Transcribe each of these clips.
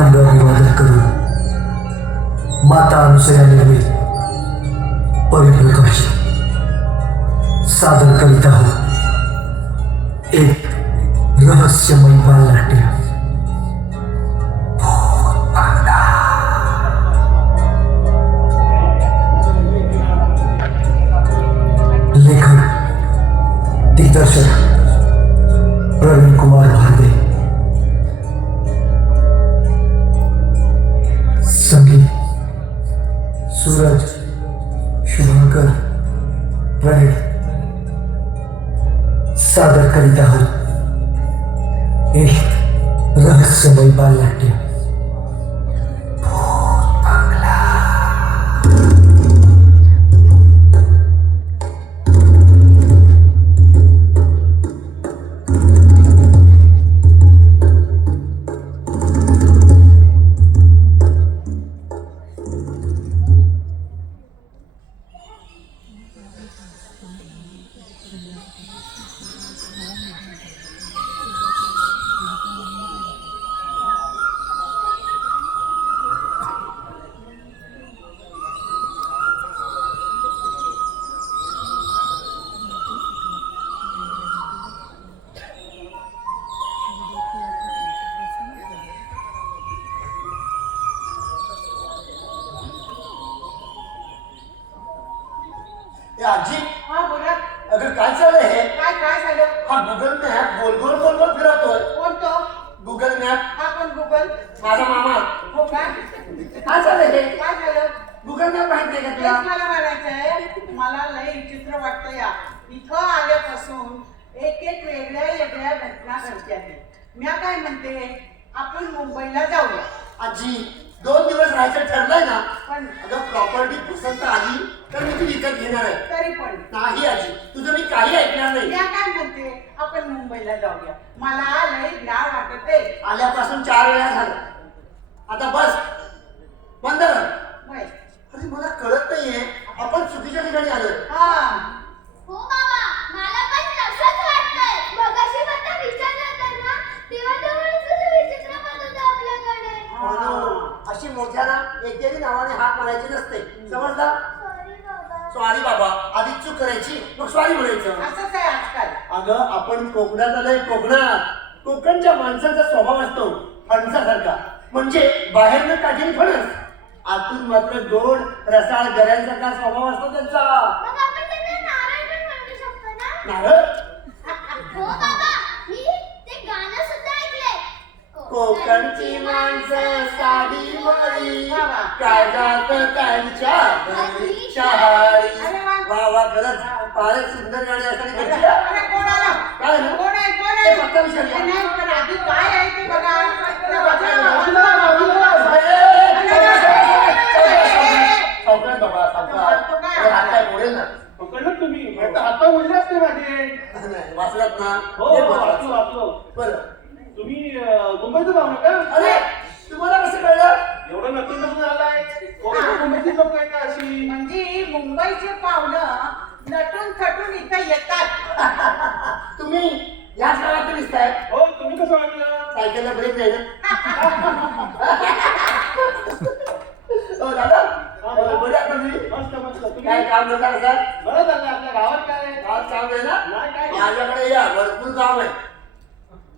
विनम्र अभिवादन करून माता अनुसया निर्मित परिव्रताची सादर करीत आहोत एक रहस्यमय बालनाट्य। लेखक दिग्दर्शक प्रवीण कुमार भारदे, संगीत सूरज शुभंकर प्रणित। सादर करीत आहोत एक रहस्यमय बालनाट्य। आजी, हा बोला. अगं काय चाललंय हे? काय काय झालं? हा गुगल मॅप गोल गोल गोल गोल फिरवतोय. कोण तो? गुगल मॅप हा पण गुगल. माझा मामा. हो का? काय चाललंय हे? काय झालं? गुगल मॅप माहित नाही का तेच तुला? मला म्हणायचंय. मला लय विचित्र वाटतं या इथं आल्यापासून एक एक वेगळ्या वेगळ्या घटना घडतात. मी काय म्हणते आपण मुंबईला जाऊया. आजी 2 दिवस राहायचं ठरलंय ना. पण अगं प्रॉपर्टी पसंत आली तर मी ती विकत घेणार आहे. तरी पण नाही आजी, तुझं मी काही ऐकणार नाही. मी काय म्हणते आपण मुंबईला जाऊया. मला लय भ्या वाटते. आल्यापासून 4 वेळा झालं. आता बस बंद कर. होय. अरे मला कळत नाहीये आपण चुकीच्या ठिकाणी आलोय. हा हो बाबा, मला पण तसंच वाटतंय. मगाशी मला विचारलं होतं ना, तेव्हा तेवढंच कसं विचित्र वाटत होतं आपल्याकडे. म्हणून अशी मोठ्याला एकेरी नावाने हाक मारायची नसते, समजला? सॉरी बाबा. सॉरी बाबा, आधी चूक करायची मग सॉरी म्हणायचं. असंच आहे आजकाल. अगं आपण कोकणात आलोय. कोकणात कोकणच्या माणसाचा स्वभाव असतो फणसासारखा, म्हणजे बाहेरनं काठीण फणस, आतून मात्र गोड रसाळ गऱ्यांसारखा स्वभाव असतो त्यांचा. मग आपण त्यांना नारळ पण म्हणू शकतो ना? नारळ? हो बाबा, मी ते गाणं सुद्धा ऐकलंय. कोकणची माणसं साधी मळी, वा वा. काय जात त्यांच्या घरी शहारी. अरे वा. वा वा, खरंच फारच सुंदर गाणी असताना अरे घरची. कोण आलं? काय ना? कोण आहे? कोण ते आहे? फक्त विचारलं. नाही, पण आधी काय आहे ते बघा. सावकाश बाबा, सावकाश. हे हात काय मोडेल ना. पकडलं तुम्ही नाही तर हाता उडले असते माझे. नाही, वाचलात ना? हो हे वाचलो वाचलं. वाचलो. बरं. तुम्ही मुंबईतच आहो का? अरे तुम्हाला कसं कळलं? एवढं नटून नटून आलाय. मुंबईची लोक आहे का अशी? म्हणजे मुंबईचे पाहुणं नटून थटून इथं येतात. तुम्ही याच गावात दिसताय. हो, तुम्ही कसं वाटलं? सायकलला ब्रेक नाही ना? हो दादा, बरे आहात तुम्ही? मस्त मस्त. तुम्ही काय काम धंदा कसा? बरं झालं. आपल्या गावात काय आहे? गावात काम आहे ना? नाही काय? माझ्याकडे या, भरपूर काम आहे.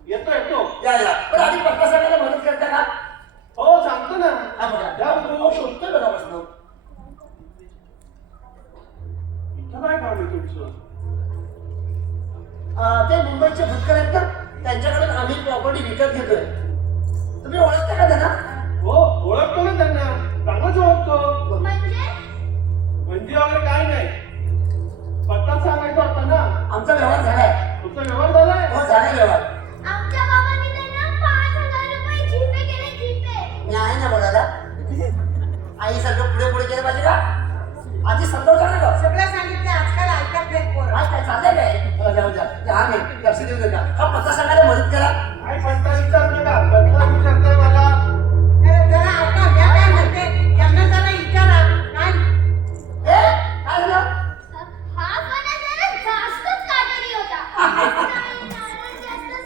येतो येतो. या पण आधी पत्ता सांगायला मदत करता का? हो सांगतो ना. हा बघा, द्या बघू. अहो, शोधतोय बघा प्रश्न. इथं काय काम आहे तुमचं? ते मुंबईचे भुतकर आहेत ना, त्यांच्याकडून आम्ही प्रॉपर्टी विकत घेतोय. तुम्ही ओळखता का त्यांना? हो ओळखतो ना त्यांना. चांगलंच ओळखतो. म्हणजे म्हणजे वगैरे काय नाही. पत्ता सांगायचा होता ना. आमचा व्यवहार झालाय. तुमचा व्यवहार झालाय? हो झालाय व्यवहार. आमच्या बाबांनी त्यांना 5,000 रुपये जीपे केले, जीपे. मी आहे ना बोलायला. आई सारखं पुढे पुढे केलं पाहिजे का? आधी समजावता ना का? सगळं सांगितलं. आजकाल ऐकत नाहीत पोरं. काय काय चाललंय काय? जाऊ द्या. हा नाही, लक्ष देऊ नका. हा पत्ता सांगायला मदत करा. काय पत्ता विचारतो का? पत्ता विचारतोय मला. जरा ऐका. मी काय म्हणते यांना जरा विचारा. काय काय झालं? हा फणस जरा जास्तच काटेरी होता. नारळ जास्तच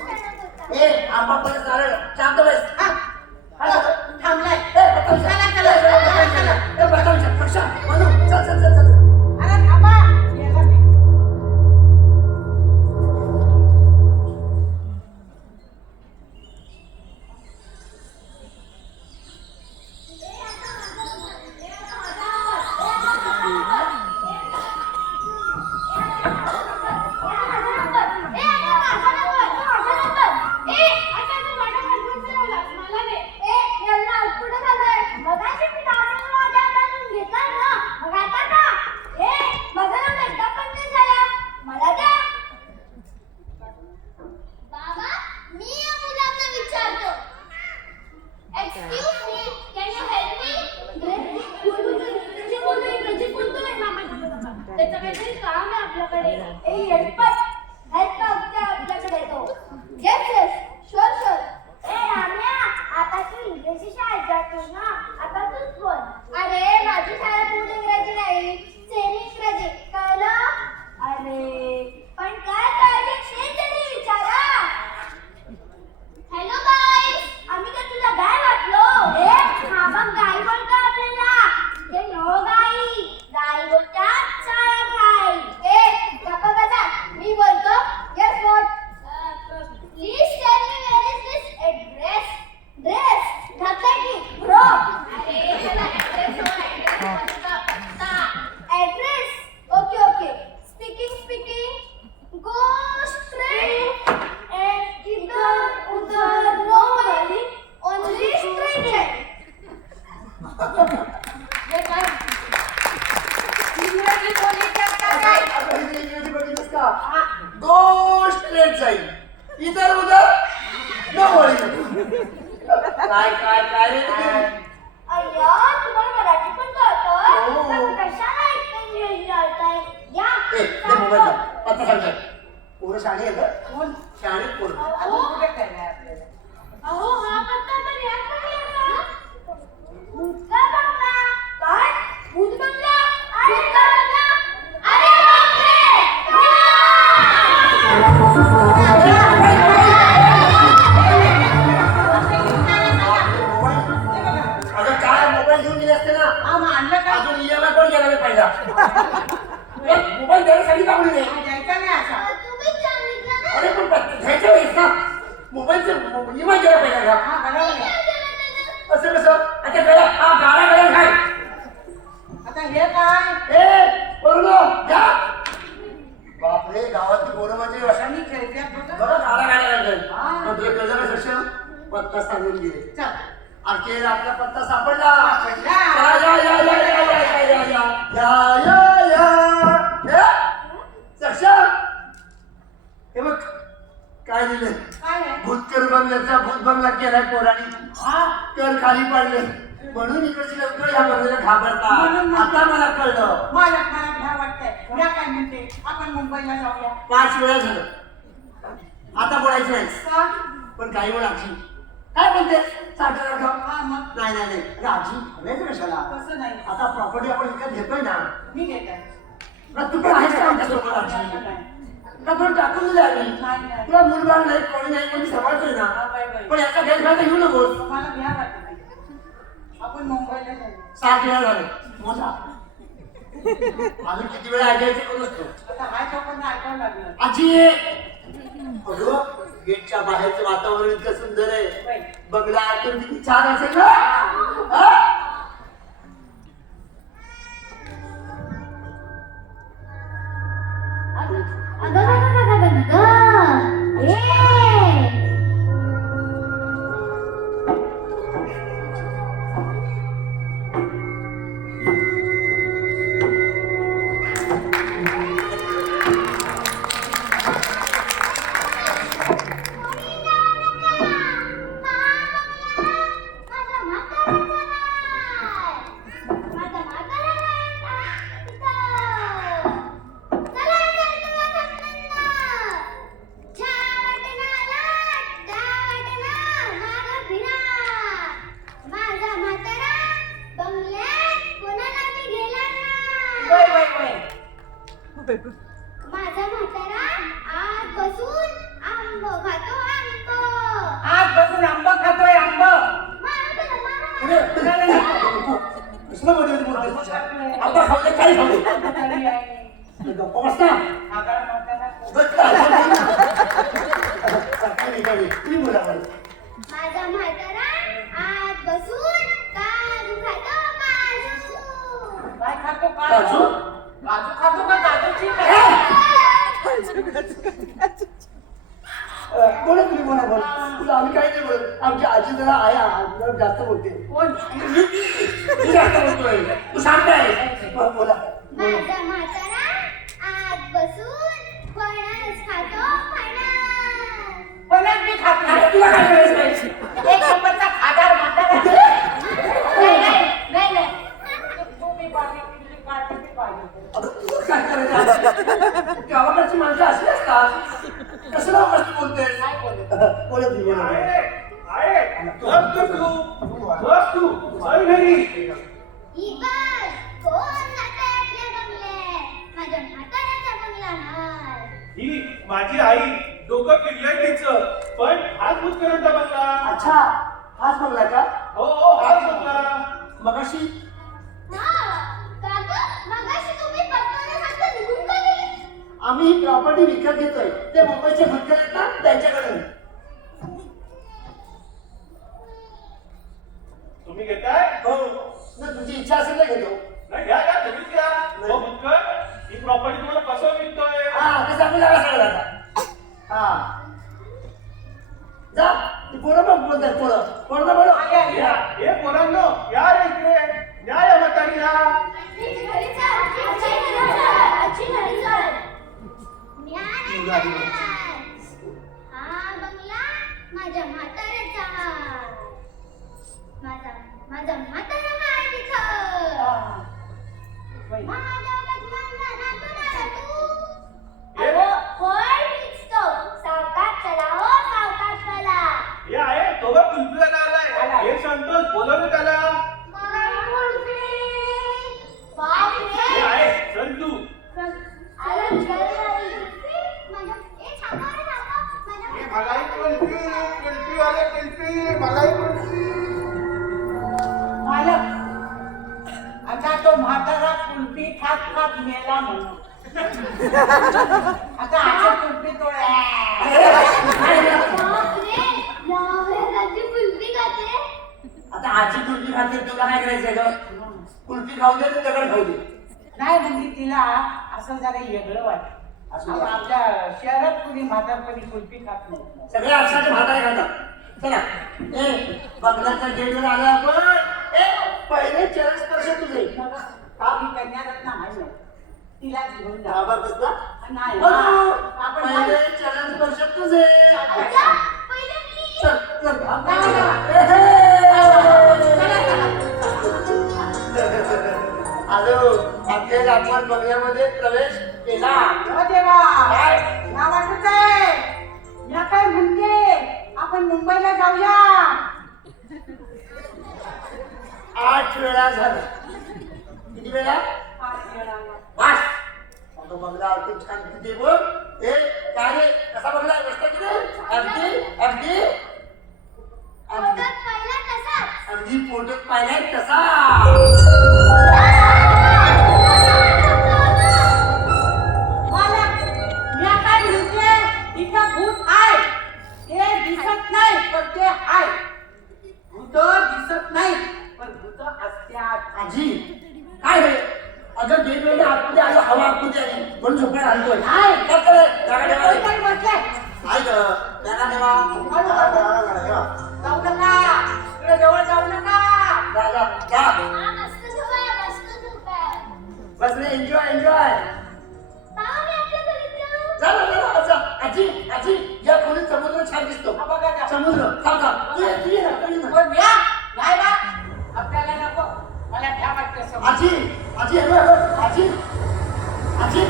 कडक होता. आंबा परत नारळ शांत बस. काय झालं? आपल्याकडे. ए येडपट, हेल्प आपल्याकडे तो. Yes yes, sure sure. ए राम्या, आता तू इंग्रजी शाळेत जातोस ना, आता तूच बोल. अरे माझी शाळा पूर्ण इंग्रजी नाही, सेमी इंग्रजी, कळलं? अरे पण काय पाहिजे ते तरी विचारा. हॅलो गाईस, आम्ही तर तुला गाय वाटलो. ए हा मग गाई बोलतो आपल्याला. हे नो गाई, गाई बोलतात सारा गाई. ए गप्पा बसा, मी बोलतो. Yes what, please tell me where is this dress. Dress ढकलती ब्रो. अरे मला address. Okay okay, speaking go straight and इधर उधर नो वरी, ओनली स्ट्रेट है. हे काय? इंग्रजी बोलीत काय? आता हिने इंग्रजी बघितलंस का? गो स्ट्रेट जाईल, इधर उधर नो वरी. काय काय काय रे तुम्ही? अय्या तुम्हाला मराठी पण कळतं? हो. पण कशाला इतकं इंग्रजी लावताय? या ए ते मोबाईल द्या. पत्ता सांगतात पोरं शाळे येतात, कोण? शाळेत पोरं. अजून कुठे करणार आपल्याला? अहो हा पत्ता तर यात नाही आहे का? भूतका बंगला. काय? भूत बंगला? भूतका बंगला? अरे बापरे! अगं काय मोबाईल घेऊन गेले असते ना, हा, मग आणलं काय? अजून EMI पण गेला नाही पहिला. मोबाईल द्यायला सांगितलं आपण नाही. हा, द्यायचा नाही असा. तुम्हीच सांगितलं ना. अरे पण घ्यायच्या वेळेस ना मोबाईलचं EMI गेला पहिला का? हा, बरोबर आहे. असं कसं? आता गळ्या हा गाडा गळ्या काय? आता हे काय? ए पोरं घ्या. बापरे गावातली पोरं म्हणजे अशा कशाने खेळत्यात बघा. बघा गाडा गाड्या लागतात. हा. पण तुला कळलं का सक्षम? पत्ता सांगून गेले. चल. अखेर आपला पत्ता सापडला. सापडला. या या या या या या या या या या या या. सक्षम हे बघ काय दिलं. काय आहे? भूतकर बंगल्याचा भूत बंगला केलाय पोरांनी. हा, कर खाली पडले म्हणून इकडची लोक या बंगल्याला घाबरतात. म्हणून आता मला कळलं. मला भ्या वाटतंय. मी काय म्हणते, आपण मुंबईला जाऊया. 5 वेळा झालं. आता बोलायचं नाही. का? पण काही वेळ आजी काय बोलते साठा हा, मग नाही नाही नाही अरे आजी बोलायचं कशाला. तसं नाही. आता प्रॉपर्टी आपण विकत घेतोय ना. मी घेत आहे. मग तू पण आहेस का आमच्यासोबत आजी? का तुला टाकून दिलं आम्ही? नाही. तुला मुलगा नाही कोणी नाही कोणी सांभाळतोय ना. हा, बाय, बाय. पण याचा गैरफायदा घेऊ नकोस. मला भ्या वाटते. आपण मुंबईला जाऊया. 7 वेळा झाले मोजा. अजून किती वेळा ऐकायचं करू असतो. आता हाय पण ऐकावं लागलं. आजी अगं गेटच्या बाहेरचं वातावरण इतकं सुंदर आहे. बाई. बंगला आतून किती छान असेल ना. हा? माझा म्हातारा आज बसून आंब खातो आंब. आज बसून आंबा खातोय आंब. अरे, कसलं मध्ये मध्ये बोलतोस? आता खाल्ले काय खाल्ले गप्पा बसता. तुम्ही बोला मला. माझा म्हातारा आज बसून काजू खातो काजू. काय खातो? काजू? काजू खातो का काजूची? बोला तुम्ही बोला बोला. तुला आम्ही काही नाही बोलत. आमची आजी जरा आहे जास्त बोलते. कोण? मी जास्त बोलतोय. तू सांगताय बोला. माझा म्हातारा आज बसून फणस खातो फणस. फणस बी खात नाही. आता तुला काय करायचं? एक नंबरचा खादार म्हातारा. नाही तुम्ही पाणी पिली, काठी बी पाहिजे. आता तुला काय करायचं? वास्तू चल घरी. ही बघ, कोण जातंय आपल्या बंगल्यात? माझ्या म्हाताऱ्याचा बंगला नाही. ही माझी आई. डोकं फिरलंय तिचं, पण हाच भूत करंटा बंगला. अच्छा, हाच बंगला का? हो हो हाच बंगला. मगाशी काका, मगाशी तुम्ही पटकन सांगता निघून का गेले? आम्ही ही प्रॉपर्टी विकत घेतोय. ते मुंबईचे भटके आहेत ना, त्यांच्याकडे. तुम्ही घेताय? हो ना, तुझी इच्छा असेल तर घेतो. नाही घ्या घ्या तुम्हीच घ्या. हो भुतकर, ही प्रॉपर्टी तुम्हाला कसं विकतोय? हा, ते सांगू नका सगळं आता. हा जा, ती पोरं बघ बोलतात. पोरं बोलो. या हे पोरांनो, या रे इकडे. या या म्हातारीला. आजी घरी चल, आजी घरी चल, आजी घरी चल. हा बंगला माझ्या म्हाताऱ्याचा. माझा म्हातारा आहे तिथं. महादेवाचं मंदिरातून आला तू. ये. अहो, कोण दिसतो? सावकाश चला हो, सावकाश चला. हे आहे तो बघ कुल्फीवाला आलाय. हे संतोष बोलवलं त्याला. मला कुल्फी. हे बापरे. आहे चल तू. आला जल्दी. माझ्या ए थांबा रे, थांबा. मलाई कुल्फी, कुल्फीवाले कुल्फी, मलाई कुल्फी. मालक, आता तो म्हातारा कुल्फी खात खात मेला म्हणून आता आजी कुल्फी तोड्या. बापरे, यावेळेस कुल्फी खाते. आता आजी कुल्फी खाते, तुला काय करायचंय ग? कुल्फी खाऊ दे, दगड खाऊ दे. नाही म्हणजे तिला असं जरा वेगळं वाटत. असं दे. आपल्या शहरात कुणी म्हातारपणी कुल्फी खात नाही. सगळे अक्षाचे म्हातारे खातात. चला, बंगल्याच्या गेटवर आलो आपण. पहिले चरण स्पर्श तुझे. मी कन्यारत्न आहे ना, तिला घेऊन जा. बरोबर बसला? नाही बघू. आपण पहिले चरण स्पर्श तुझे. अच्छा, पहिले मी. चल, चल, आलो. अखेर आपण बंगल्यामध्ये प्रवेश केला. हो देवा, या वाटत आहे. या काय म्हणते, आपण मुंबईला जाऊया. 8 वेळा झालं. किती वेळा? 5 वेळा. 5. तो बंगला अगदी छान. किती बोल. काय रे, कसा बंगला आहे? मस्त की नाही? अगदी अगदी फोटोत पहिला तसाच. अगदी फोटोत पाहिलाय तसा. मालक, या काय म्हणते, इथं भूत आहे. ते दिसत नाही पण ते आहे. भूत दिसत नाही पण भूत असतात. आजी काय रे, अगं गेट वेळेला आतमध्ये आलो, हवा आतमध्ये आली म्हणून झोपायला आणतोय. नाही. काय करे? जागा ठेवा रे. कोणतरी बसले. काय ग? जागा ठेवा. जाऊ नका, इकडे जवळ जाऊ नका. जा, जा, जा. हा मस्त झोप आहे, मस्त झोप आहे. बस रे, एन्जॉय एन्जॉय. बाबा, मी आपल्या खोलीत जाऊ. जा, जा, जा, जा. आजी आजी, या खोलीत समुद्र छान दिसतो. हा बघा जा. समुद्र. थांब थांब. तू ये ना, तू ये ना. कोण या? नाही बा, आपल्याला नको. मला भ्या वाटते समोर. आजी आजी, हॅलो हॅलो. आजी आजी,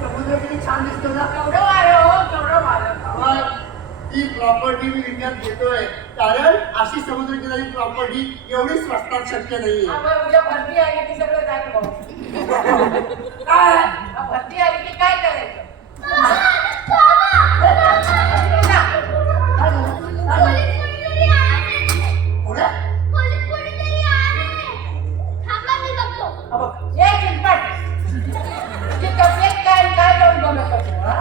समुद्र किती छान दिसतो ना. केवढं वारं हो, केवढं वारं. मग ही प्रॉपर्टी मी विकत घेतोय, कारण अशी समुद्र किनारी प्रॉपर्टी एवढी स्वस्तात शक्य नाही. आपण उद्या भरती आली की सगळं जाईल भाऊ. काय भरती आली की काय करायचं? बाबा, ना. काय झालं? काय झालं? खोलीत कोणीतरी आहे. पुढे? खोलीत कोणीतरी आहे. थांबा, मी बघतो. हा बघ. ये चिंपट. तुझी तब्येत काय जाऊन बघत होती, हा?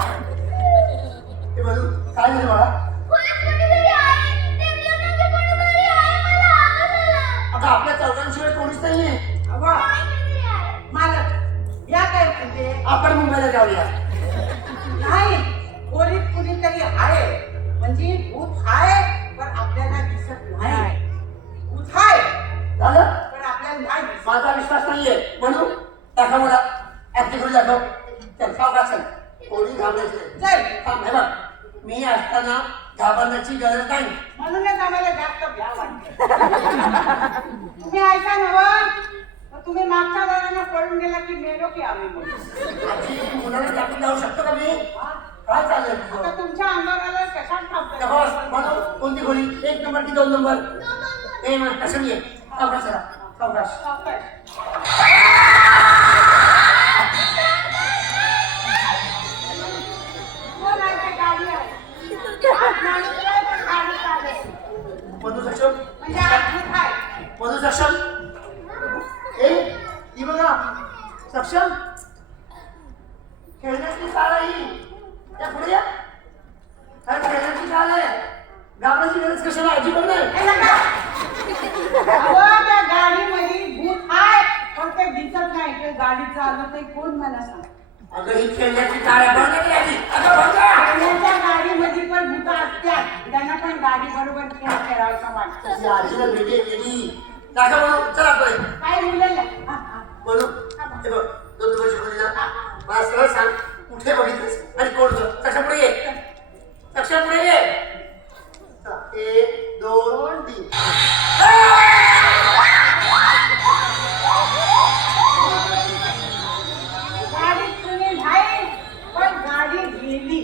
हे बघू, काय झालं मला? खोलीत कोणीतरी आहे. टेबलामागे कोणीतरी आहे. मला आवाज आला. आता आपल्या चौघांशिवाय कोणीच नाहीये. अगं, काहीतरी आहे. मालक, या काय म्हणते? आपण मुंबईला जाऊया. नाही, खोलीत कुणीतरी आहे. म्हणजे भूत आहे पण आपल्याला दिसत नाही. भूत आहे झालं? पण आपल्याला नाही दिसत. माझा विश्वास नाहीये म्हणून दाखव मला. ऍक्टिंग करून दाखव. चल, सावकाश चल. कोणी घाबरायचं नाही. चल. थांब, हे बघ. मी असताना घाबरण्याची गरज नाही. म्हणूनच आम्हाला जास्त भ्या वाटते. तुम्ही ऐका नवं, तर तुम्ही मागच्या दारानं पळून गेला की मेलो की आम्ही म्हणून. आजी, मुलाला टाकून जाऊ शकतो का मी? हा? काय चाललंय आता तुझं? तुमच्या अंगाला कशात थांबतोय? बस, म्हणून कोणती खोली? 1 नंबर की 2 नंबर? ए मग कसं ये सावकाश जरा, सावकाश. सावकाश. कोण आहे ते? गाडी आहे. आत माणूस आहे, पण गाडी चालते. मधु सक्षम म्हणजे आत भूत आहे. मधु सक्षम ए ही बघा सक्षम खेळण्याची चाल आहे ही. त्या पुढे या. अरे खेळण्याची चाल आहे, घाबरायची गरज कशाला, अजिबात नाही. हे नका. अहो, त्या गाडीमध्ये भूत आहे, पण ते दिसत नाही. ते गाडी चालवते कोण मला सांग. अगं ही खेळण्याची चाल आहे, बंद कर आधी. अगं बंद कर. खेळण्याच्या गाडीमध्ये पण भूत असतात. त्यांना पण गाडी बरोबर खेळ खेळायचा वाटतं. तुझी आजीला भेटी गेली दाखव म्हणून चला आपण काय बोललेलं? हा, हा. म्हणून हे बघ 2 नंबरची खोली ना. मला सरळ सांग कुठे बघितलंस आणि कोण होतं? सक्षम पुढे ये, सक्षम पुढे ये. 1 2 3 गाडीत कुणी नाही, पण गाडी गेली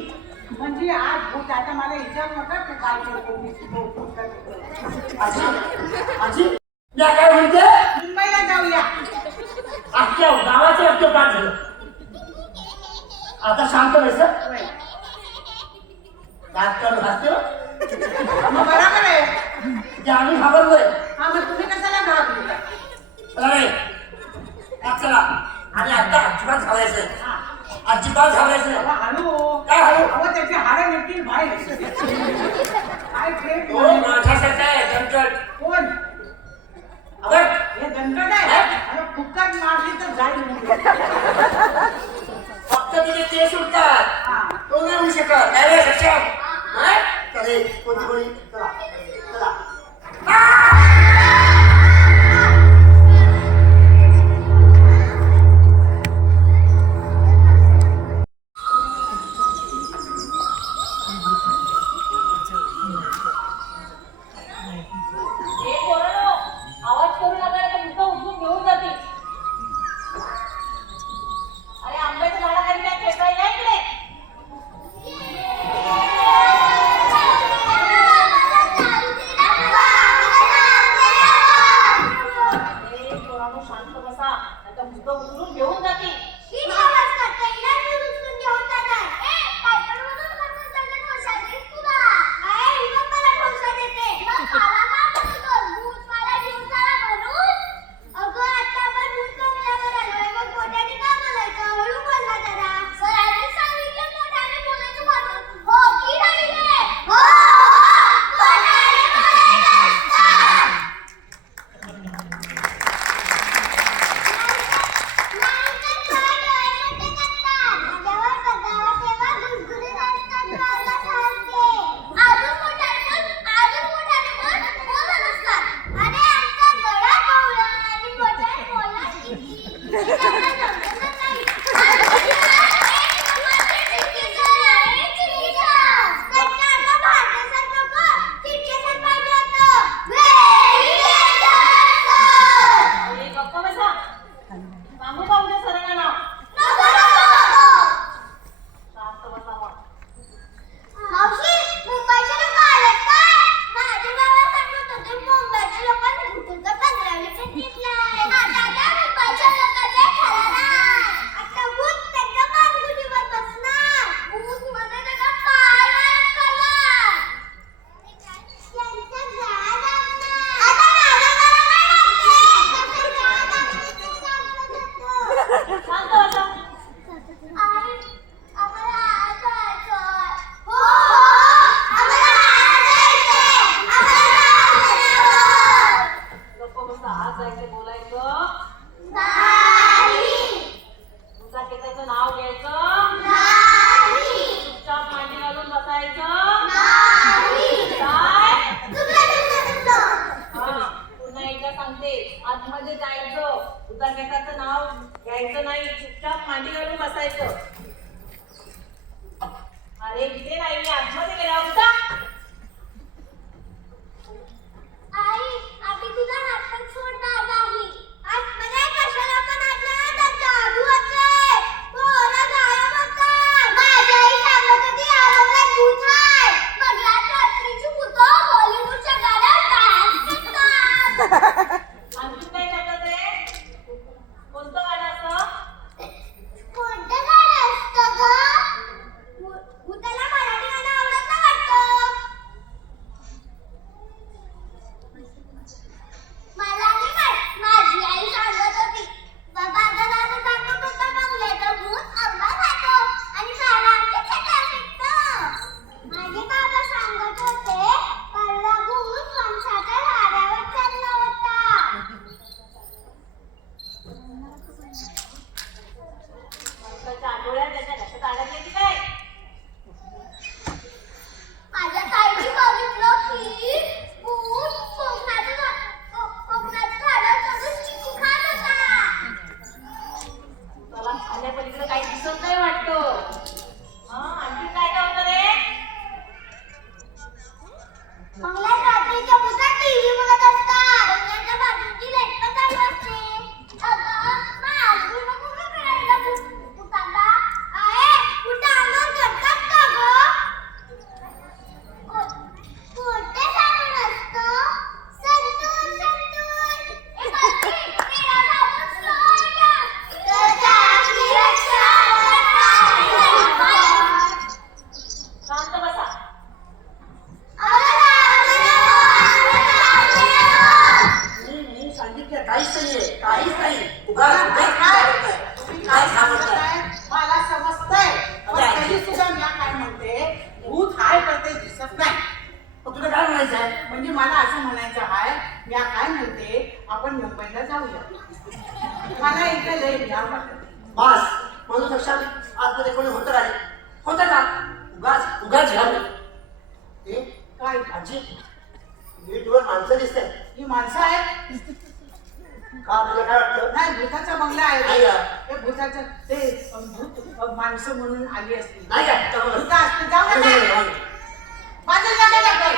म्हणजे आज भूत. आता मला विचारू नका की काय करतो मी. आजी आजी या काय म्हणते? मुंबईला जाऊया. अख्ख्या गावाचं अख्खं पाठ झालं. आता शांत व्हायचं. होय. नाटकाला भासते हो. मग बरोबर आहे. ते आम्ही घाबरलोय. हा, मग तुम्ही कशाला घाबरला? अरे आज चला आणि आता अजिबात घाबरायचं, हा. अजिबात घाबरायचं. अहो, हळू. काय हळू? अहो, त्याची हाडं निघतील बाहेर. काय खेळ तो माझ्यासारखा आहे दणकट. कोण? अबे, हे दणकट आहे. अरे फुकट मारली तर जाईल. फक्त तिथे ते सुटतात, हा. तो नाही होऊ शकत. काय रे सक्षम? नाही? चले कोणती कोणी चला चला. हे पोरांनो, आवाज करू नका नाही तर नुसतं उचलून घेऊन जातील. अरे आंब्याच्या झाडाखाली काय खेळताय या इकडे. हे पोरांनो शांत बसा नाही तर नुसतं उचलून घेऊन जातील. अरे गप्पा बसा. सांगू का उद्या सरांना नाव? शांत बसा मग. मावशी, मुंबईचे लोक आलेत काय? माझे बाबा सांगत होते मुंबईच्या लोकांनी भूताचा 15 मिनिटात दिसलाय. आता त्या मुंबईच्या लोकांचे खरं नाही. आता भूत त्यांच्या मानगुटीवर बसणार. भूत मध्ये त्याचा पाय अडकवणार. त्यांच्या गळ्यात आणणार. आता माझ्या गळ्यात आणते. त्यांच्या गळ्यात आणते. शांत बसा. आई, आम्हाला आज जायचंय. हो, आम्हाला आज जायचंय. आम्हाला जायचंय. गप्प बसा. आज जायचं बोलायचं. नाही, तुमचा केसाचं नाव घ्यायचं. नाही, चुपचाप मांडी घालून बसायचं. नाही. काय? चुकलं. हा, पुन्हा एकदा सांगते. आतमध्ये जायचं. तुझा केसाचं नाव घ्यायचं नाही. चुपचाप मांडी घालून बसायचं. अरे इथे नाही, मी आतमध्ये गेला होता. आई, आम्ही तुझा हात पण सोडणार नाही. आतमध्ये कशाला पण आणलं ना तर जादू होते. पोरं गायब होतात. माझी आई सांगत होती होते आपण मुंबईला जाऊया. मला इथे लय भ्याव वाटत. बस म्हणून लक्षात आतमध्ये कोणी होतं काय होतं का उगाच उगाच घ्यावं ए काय आजी नीटवर माणसं दिसतात ही माणसं आहेत? का तुला काय वाटतं नाही, भूताचा बंगला आहे. नाही का? ते भूताचं ते भूत माणसं म्हणून आली असतील. नाही का भूत असतील. जाऊ नका. बाजूला नका जाऊ.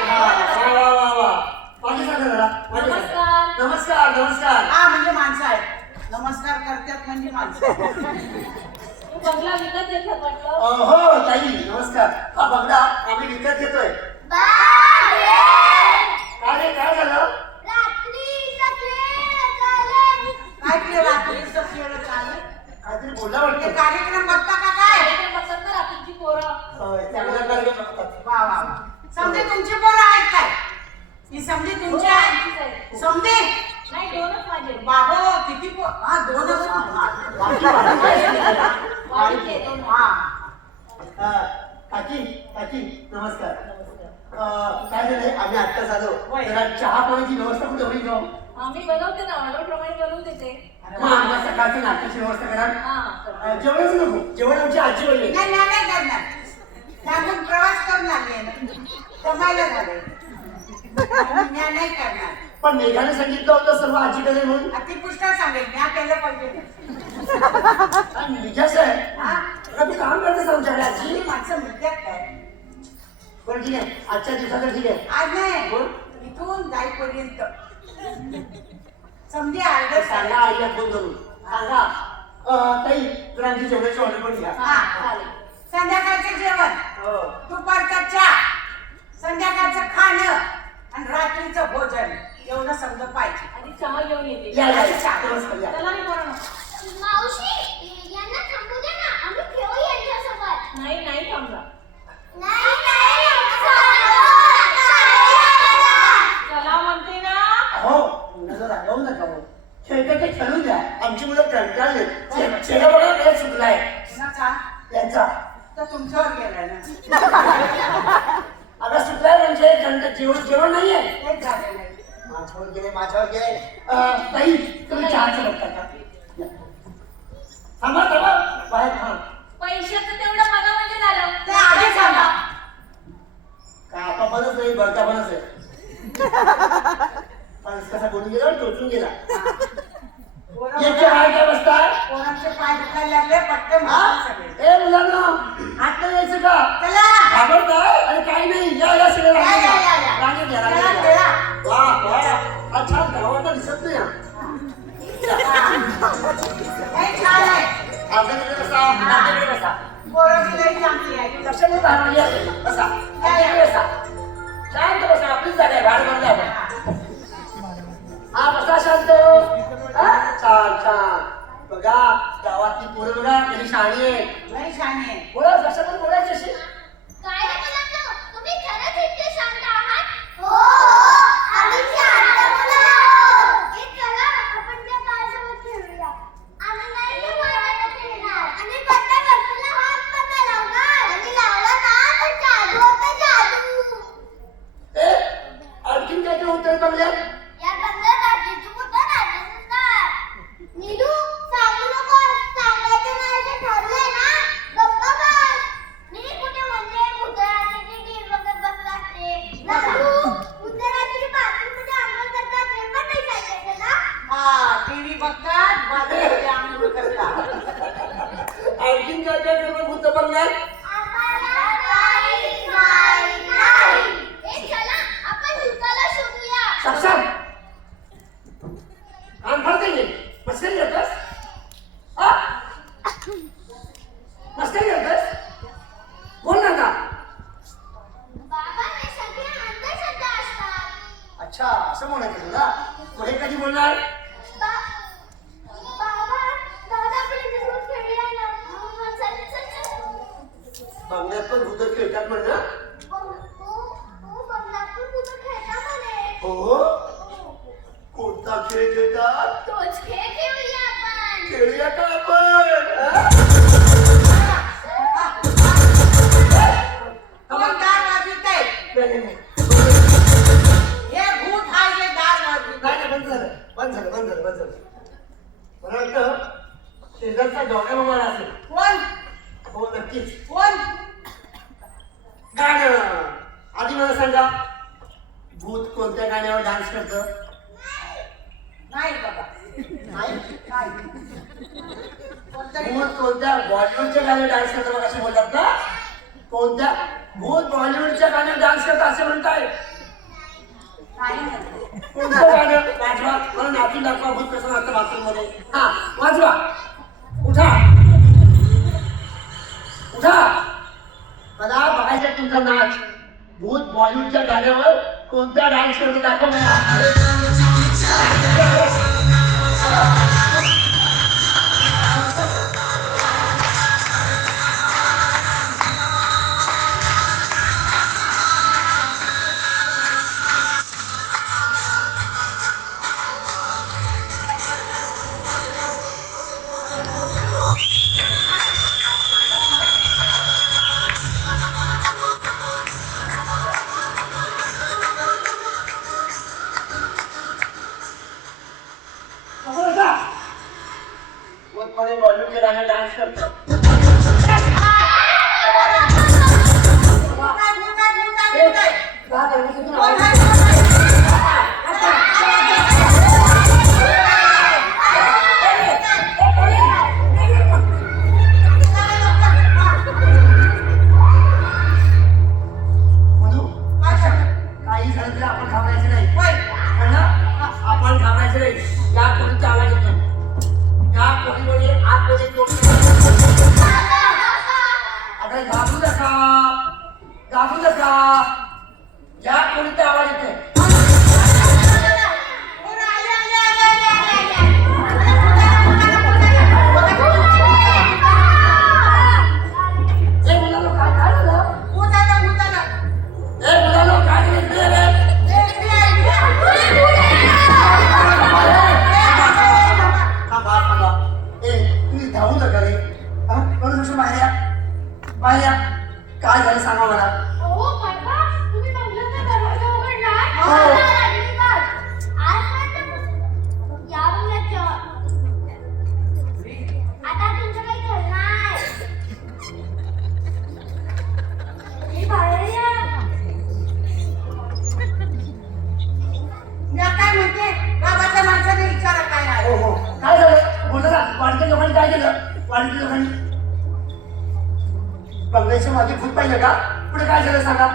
नमस्कार नमस्कार हा म्हणजे माणसं आहेत. नमस्कार करतात म्हणजे माणसं. तू बंगला विकत घेतला वाटलं. हो ताई नमस्कार हा बघा आम्ही विकत घेतोय बाय काय रे काय झालं रात्रीचा खेळ चालू. काय केलं रात्रीचं खेळ चालू? काहीतरी बोलला ते वाटतं कार्यक्रम बघता का काय? कार्यक्रम बघतात ना रात्रीची पोरं. चांगला कार्यक्रम बघतात वा वा वा. समजे तुमची पोरं आहेत काय? ही समजे तुमची आहे? समजे नाही, दोनच माझे. बाबा किती हा दोनच. वाढीचे आहे, दोन. हा काकी काकी नमस्कार काय झालंय आम्ही आत्ताच आलो होय. जरा चहा पाण्याची व्यवस्था कुठे होईल जाऊ आम्ही बनवते ना, ऑर्डर प्रमाणे बनवून देते. मग आम्हाला सकाळची नाश्त्याची व्यवस्था करा हा. जेवणच नको जेवण आमची आजी बनली नाही नाही करणार. त्यातून प्रवास करून आले ना, कमायला झाले. मी नाही करणार. पण मेघाने सांगितलं होतं सर्व आजी करे म्हणून अतिपुष्ट सांगेल मी केलं पाहिजे. निजाच आहे हा आता तू काम करतेस आमच्याकडे आजी ही माणसं म्हणतात काय? पण ठीक आहे आजच्या दिवसाचं ठीक आहे आज नाही बोल. इथून जाईपर्यंत समजे ऑर्डर सांगा आईला फोन करून सांगा ताई तुला आमची जेवणाची ऑर्डर पण घ्या हा चालेल. संध्याकाळचं जेवण, हो. दुपारचा चहा, संध्याकाळचं खाणं आणि रात्रीचं भोजन एवढं समजा पाहिजे. आधी चहा घेऊन येते. या या नमस्कार या चला मी पोरांनो. मावशी यांना थांबू दे ना, आम्ही खेळू यांच्यासोबत. नाही नाही थांबला. नाही चला म्हणते ना. हो मुलं रागवू नका हो खेळते ते खेळून द्या आमची मुलं कंटाळले चेहरा बघा काय सुटलाय कुणाचा? त्यांचा तर तुमच्यावर गेलाय ना. आता सुटलाय म्हणजे जेवण जेवण नाहीये तेच झालेलं आहे. माझ्यावर गेले ताई तुम्ही चहाचं बघता का थांबा थांबा बाहेर थांब पैशाचं तेवढं बघा म्हणजे झालं. ते आधी सांगा. कापा बनच नाही बरका बनच आहे फणस कसा बोलून गेला आणि टोचून गेला पोरं याच्या बाहेर काय बसताय पोरांचे पाय दुखायला लागले पटकन हा? बसा सगळे. ए मुलांना आत नाही यायचं का चला घाबरताय आणि काही नाही या या सगळं या, या, या, या. रांगेत घ्या, रांगेत चला, घ्या. चला. वा वा अच्छा गावाला दिसत नाही हा. काही छान आहे. आपल्याकडे बसा आपल्याकडे बसा पोराची लई चांगली आहे. लक्षात राहा बसा आपल्याकडे बसा शांत बसा आपलीच जागा आहे बाहेर भरला आपण हा बसा शांत हा? छान छान बघा गावातली पोरं बघा कधी शहाणी आहे लई छान आहे. बोला लक्षात बोलायची अशी काय रे मुलांनो, तुम्ही खरंच इतके शांत आहात? हो, आम्ही शांत मुलं आहोत. ए, चला, आपण त्या बाळासोबत खेळूया. आम्ही नाही त्या बाळाला खेळणार. आम्ही पत्त्या वस्तूला हात पत्ता लावणार. आणि लावला ना तर जादू होतं, जादू. ए आणखीन काय काय होतं रे बंगल्यात या बंगल्यात रात्रीची कुठं राहतेस असणार? नीलू, सांगू नकोस. सांगायचं नाही असं ठरलंय ना? गप्प बस. मी कुठे म्हणजे भूतरात्रीची टीव्ही बघत बसला असते. लालू, भूतरात्री बाथरूममध्ये अंघोळ करतात हे पण नाही सांगायचं ना? हा टीव्ही बघतात बाजूला आंघोळ करतात. आणखीन काय काय करत होतं बंगल्यात आम्हाला काही माहित नाही. ए, चला, आपण भूताला शोधूया. साक्षात कान फाडते मी मस्करी करतोस हा मस्करी करतोस बोल ना आता बाबा, हे सगळे अंधश्रद्धा असतात. अच्छा असं म्हणायचं तुला मग हे कधी बोलणार बाबा, दादा आपल्या दिवस खेळूया ना. चल, चल, चल. बंगल्यात पण भूत खेळतात म्हण ना बंगल्यात पण भूतं खेळतात म्हणे. हो कोणता खेळ खेळतात तोच खेळ खेळूया आपण. खेळूया का आपण हा? कोण दार वाजवतंय? नाही, नाही, नाही. हे भूत आहे, हे दार वाजवतंय. नाही, नाही, बंद झालं बंद झालं मला वाटतं शेजारचा डोक्या मामाला असेल. कोण हो नक्कीच. कोण गाणं आधी मला सांगा, भूत कोणत्या गाण्यावर डान्स करतं? नाही बाबा नाही. नाही कोणतरी भूत कोणत्या बॉलिवूडच्या गाण्यावर डान्स करतं बघ असे बोलतात ना? कोणत्या भूत बॉलिवूडच्या गाण्यावर डान्स करतं असे म्हणताय? नाही म्हणते. कोणतं गाणं? वाजवा. मला नाचून दाखवा भूत कसं नाचतं बाथरूम मध्ये. हा वाजवा. उठा मला बघायचं तुमचा नाच. भूत बॉलिवूडच्या गाण्यावर कोणता डान्स करतो दाखव मला. बॉलिवूडच्या गाण्यावर डान्स करतो. काही झालं तरी आपण घाबरायचं नाही. पण ना आपण घाबरायचं नाही. या कोणीचा आवाज येतो, या कोणीमध्ये आतमध्ये आता घाबरू नका. या कोणीचा आवाज येतोय काय झालं सांगा मला. अहो बाबा, तुम्ही बंगल्याचा दरवाजा उघडलाय? या बंगल्याच्या आता तुमचं काही खरं नाही. तुम्ही बाहेर या. मी काय म्हणते गावाच्या माणसाने विचारा काय आहे. हो काय झालं बोलतो का? वाडीच्या लोकांनी काय केलं? वाडीच्या लोकांनी बंगल्याच्या मागे भूत पाहिलं का? पुढे काय झालं सांगा.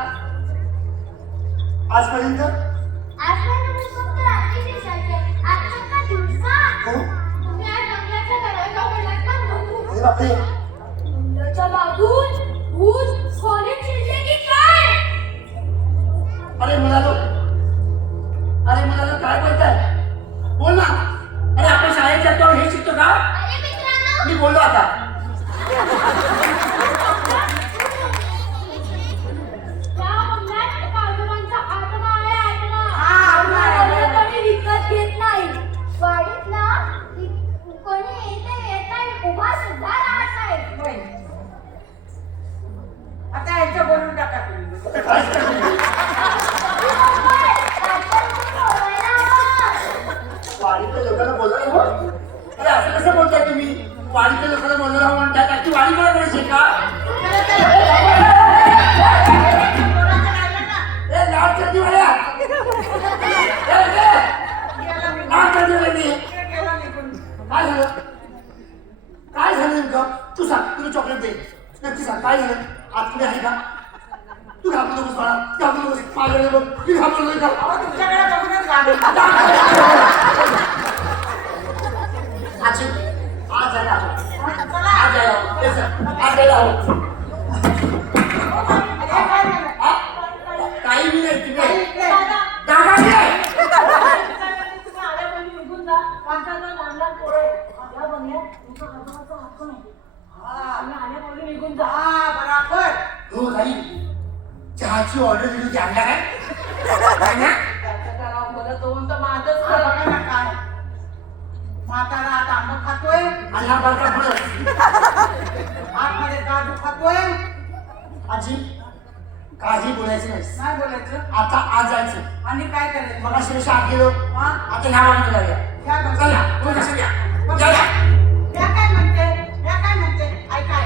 आजपर्यंत आजपर्यंत मी फक्त रात्री दिसायचे. आजचा का दिवसा? हो. तुम्ही आज बंगल्याचा दरवाजा उघडलात का बघू. अरे बापरे. बंगल्याच्या मागून भूत खोलीत शिरले की काय? अरे मुलालो काय बोलताय? बोल ना. अरे आपण शाळेत जातो हे शिकतो का? अरे मित्रांनो, मी बोललो आता. त्या बंगल्यात एका आजोबांचा आत्मा आहे, आत्मा. आत्मा आहे. कोणी विकत घेत नाही. वाडीत ना कोणी येत उभा सुद्धा राहत नाही. होय. आता यांचं बोलून टाका तुम्ही. आता काय करायचं? वाडीच्या लोकांना बोलणार हो. अरे असं कसं बोलताय तुम्ही? वाडीच्या लोकांना बोलणार म्हणतात की वाडी मला करायची का? ए लाल चड्डीवाल्या, लाल चड्डीवाल्यांनी काय झालं नेमकं? तू सांग. तुला चॉकलेट दे. नक्की सांग काय झालं. आज पुढे आहे का? तू घाबरू नकोस बाळा, घाबरू नकोस. माझ्याकडे बघ, मी घाबरू नका. अहो, तुमच्याकडे बघूनच गाडी. आजी आज जायला हवं. काही मी नाही तिकडे दादा नाही. तुम्ही आल्यापासून निघून जा. माणसांना लहान लहान पोरं आहेत. या बंगल्यात तुमचा आजोबाचा हक्क नाही. तुम्ही आल्यापासून निघून जा. बरोबर. हो ताई, चहाची ऑर्डर दिली होती. आणला काय ना? त्याचं करावं भलं तो म्हणतो माझंच हा, खरं. बघा ना काय म्हातारा आता आंबट खातोय, आणि हा बरका फळं. आतमध्ये काजू खातोय. आजी काही बोलायचं नाही. नाही बोलायचं आता आज जायचं. आणि काय करायचं. मग शिरेश आत गेलो. हा? आता ह्या वाढीला जाऊया. या बघा. चला तुम्ही कशी घ्या बघा. या. या काय म्हणते ऐका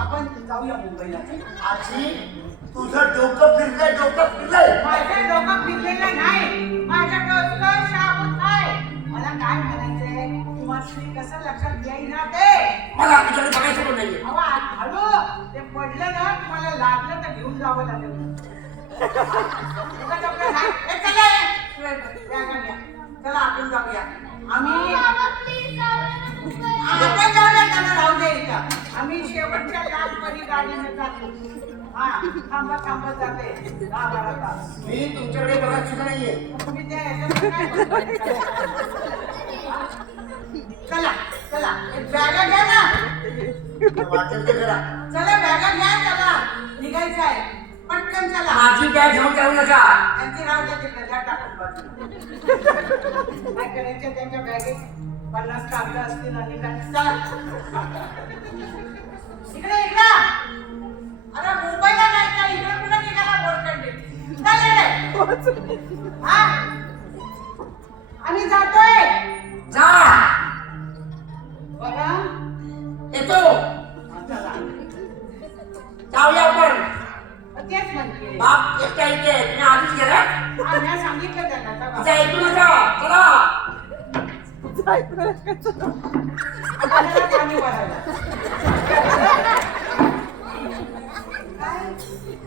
आपण जाऊया मुंबईला. आजी तुझं डोकं फिरलंय माझं डोकं फिरलेलं नाही, माझं डोकं शाबूत आहे. मला काय म्हणायचंय, तुम्हाला कसं लक्षात येईना ते. मला तुझ्याकडे बघायचं पण नाहीये. अहो, हळू ते पडलं ना, तुम्हाला लागलं तर घेऊन जावं लागेल. चला आपण जाऊया. आम्ही बाबा प्लीज जाऊया ना मुंबईला. आपण जाऊया, त्यांना राहू दे इथं. आम्ही शेवटच्या लालपरी गाडीने जातो. हा थांबत जाते 10-12 तास. मी तुमच्याकडे बघायचं सुद्धा नाहीये. तुम्ही ते ह्याच्यात काय बोलताय? चला एक बॅगा घ्या ना. वाटेल ते करा. चला बॅगा घ्या, चला निघायचं आहे. पटकन चला. माझी बॅग घेऊन जाऊ नका. त्यांची राहू द्या तिकडे, द्या टाकून बाजूला. काय करायचं त्यांच्या बॅगेत 50 कागद असतील आणि काय. चला इकडे. अरे मुंबईला नाही का, इकडे कुठे निघाला बोरखंडी. हा आम्ही जातोय. जा बरं येतो. चला. जाऊया आपण. तेच म्हणते. बाप एकट्या इथे तुम्ही आधीच गेला. आम्ही सांगितलं त्यांना. तिचा ऐकू नका. चला आपल्याला पाणी भरायला.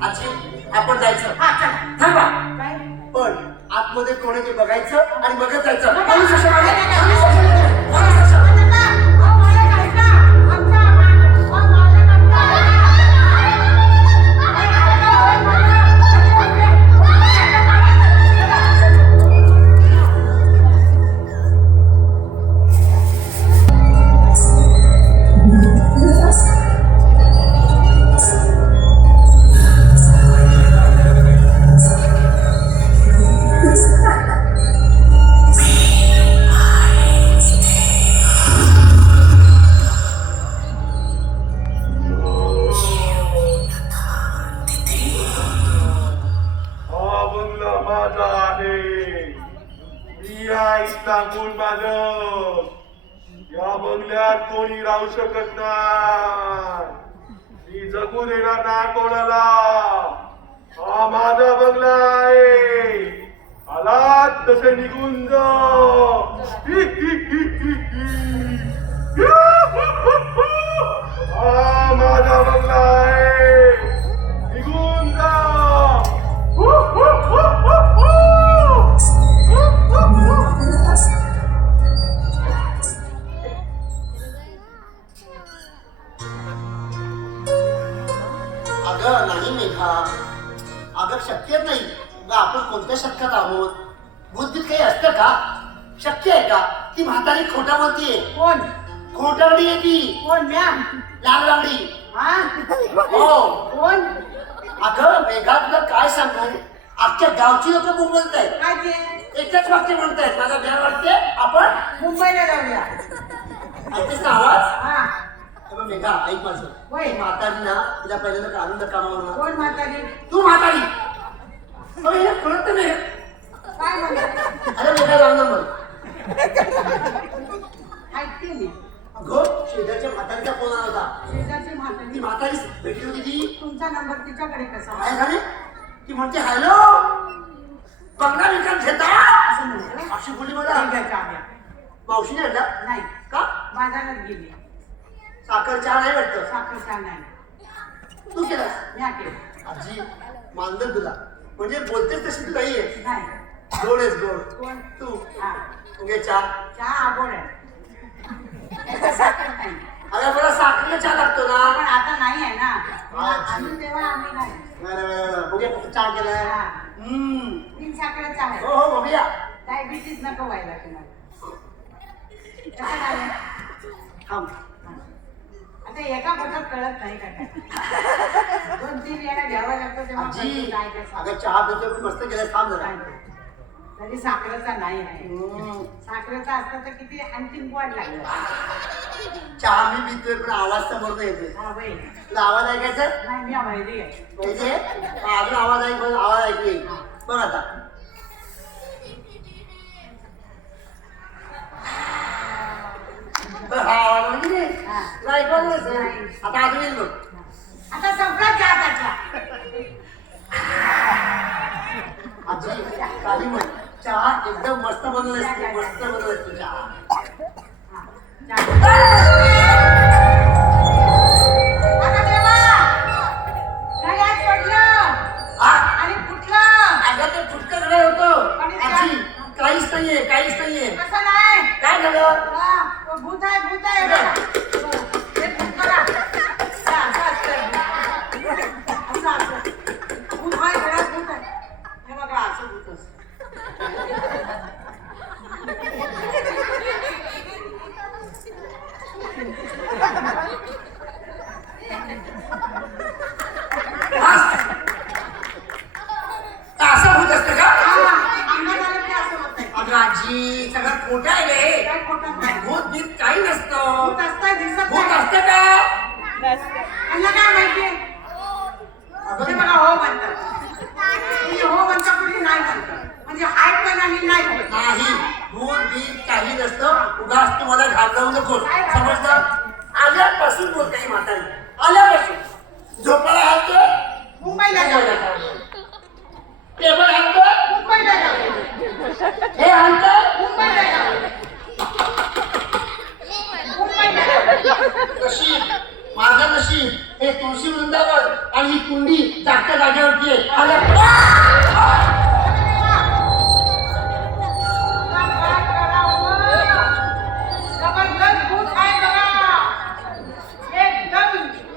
आजी आपण जायचं. हा चला. थांबा. काय पण आतमध्ये कोण आहे ते बघायचं आणि बघत जायचं. बघा. पोलीस स्टेशन आहे. बघा. पोलीस स्टेशन आहे. Police station. हा बंगला माझा आहे. मी आहे सांगून माझं. या बंगल्यात कोणी राहू शकत नाही. मी जगू देणार नाही कोणाला. हा माझा बंगला आहे. आलात तसे निघून जा. हा माझा बंगला आहे. निघून जा. अगं नाही मेघा. अगं शक्य नाही. अगं आपण कोणत्या शतकात आहोत. बुद्धीत काही असतं का. शक्य आहे का. ती म्हातारी खोटा बोलतीये. कोण खोटारडी आहे ती. कोण मॅम. लाल लांबडी. हा हो. कोण अगं मेघा तुला काय सांगू. अख्ख्या गावची लोक बोलत आहेत. काय ते एकच वाक्य म्हणतायत. माझा भ्या वाटते आपण मुंबईला जाऊया. ऐकतेस ना आवाज. हा अगं मेघा ऐक माझं. होय. ती म्हातारी ना तिला पहिल्यांदा काढून कामावर. कोण म्हातारी. तू म्हातारी. अरे हिला कळत नाही. काय म्हणतात. अरे मेघा जाऊ नंबर. ऐकते मी. अगं शेजारच्या म्हातारीचा फोन आला होता. शेजारची ती म्हातारी. म्हातारी भेटली होती ती. तुमचा नंबर तिच्याकडे कसा. काय झाले. ती म्हणते हॅलो बंगला विकत घेता. असं म्हणतो. अशी बोलली मला. शेजारच्या आम्या. मावशीने आणला नाही का. बाजारात गेली. साखर चहा नाही वाटतं. साखर चहा नाही. तू केलास. मी केलं. आजी मानलं तुला. म्हणजे बोलतेच तशी तू नाहीये. नाही. गोड आहेस गोड. कोण. तू हा म्हणजे चहा. चहा आवड आहे. याच्यात साखर नाही. अरे मला साखरेला चहा लागतो ना. पण आता नाही आहे ना. हा, अजून तेव्हा आम्ही नाही. बघूया फक्त चहा केलाय. हा. हम्म. तीन साखरेचा आहे. हो हो बघूया. डायबिटीज नको व्हायला तुम्हाला. कसं झालं. थांब. आता एका पोटात कळत नाही का काय. 2-3 वेळा घ्यावा लागतो तेव्हा आजी कळतं काय कसं. अगं चहा पितो पण मस्त केलाय. थांब जरा. तरी साखरेचा नाही आहे. हम्म. साखरेचा असता तर किती आणखीन गोड लागलं. चहा मी पितोय पण आवाज समोर नाही येतोय. हा बाई. तुला आवाज ऐकायचा नाही मी माहिती आहे. म्हणजे अजून आवाज ऐक. आवाज ऐकू येईल. बघ आता. तर हा म्हणजे हा. ऐकवलंच आता अजून येईल बघ. आता संपला चहा त्याचा. आजी काही म्हण चहा एकदम मस्त बनवत असते मस्त बनवत असते चहा. आता देवा, गळ्यात पडलं आ, आणि फुटलं. अगं ते फुटकं घडं होतं. आणि आजी काहीच नाहीये काहीच नाहीये. असं नाही. काय झालं? हा, तो भूत आहे भूत आहे बघा. हे भूत बघा. असं असतं. असं असतं. भूत आहे घरात भूत आहे. हे बघा असं भूत असतं. असं होत असतं का? हा, अंगात आलं की असं होतंय. अगं आजी सगळं खोटं आहे रे. काय खोटं नाही. भूत बीत काही नसतं. भूत असतंय दिसत भूत नाही. असतं का? त्यांना काय माहितीये? ते मला हो म्हणतात. म्हणजे हो म्हणतात म्हणजे नाही म्हणतात. म्हणजे हाय पण आणि नाही पण. नाही भूत बीत काही नसतं. उगाच तुम्हाला घाबरवू नको समजलं? आल्यापासून बोलते ही म्हातारी आल्यापासून झोपायला हालतो मुंबईला जाऊ. टेबल हालतो मुंबईला जाऊ. हे हालतं मुंबईला जाऊ. मुंबईला जाऊ. नशीब माझं नशीब हे तुळशी वृंदावन आणि ही कुंडी जागच्या जागेवरती आहे. जबरदस्त भूत आहे बघा. एकदम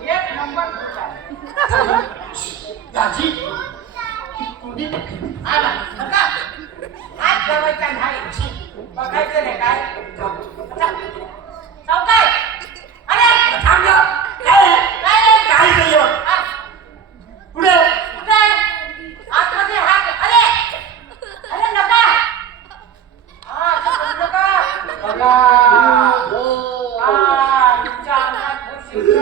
एक नंबर भूत आहे. दाजी ही कुंडी आला बघा. हात ठेवायचा नाही. बघायचं नाही काय. चौकाय. अरे थांबलं काय आहे? काय आहे? काय नाही हो. हा, पुढे कुठे आहे? आतमध्ये हात. अरे अरे नका. हा असं करू नका. बघा. हा, तुमच्या अंगात भूत शिरलं.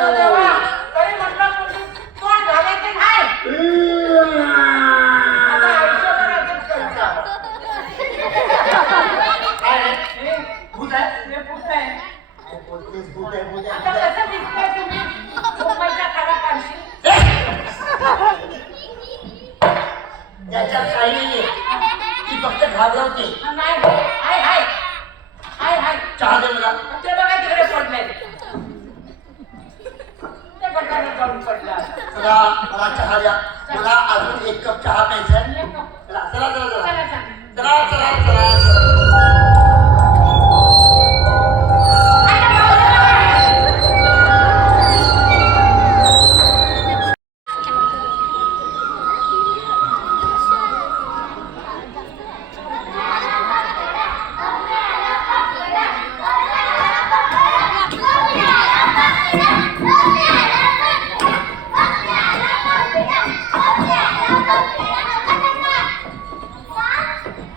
अरे देवा, तरी म्हटलं तुम्ही तोंड घालायचं नाही. आता आयुष्यभर असंच करता. काय आहे? हे भूत आहे हे भूत आहे. काय बोलतेस? भूत आहे भूत आता आहे कसं दिसतंय तुम्ही मुंबईच्या कानापाशी? त्याच्यात काही नाहीये ती फक्त घाबरवते. नाही हाय हाय हाय हाय. चहा दे मला. ते बघा तिकडे पडलंय. ते गटारात जाऊन पडलं. चला मला चहा द्या. मला अजून एक कप चहा प्यायचा आहे. चला चला चला चला चला चला. चला चला चला चला.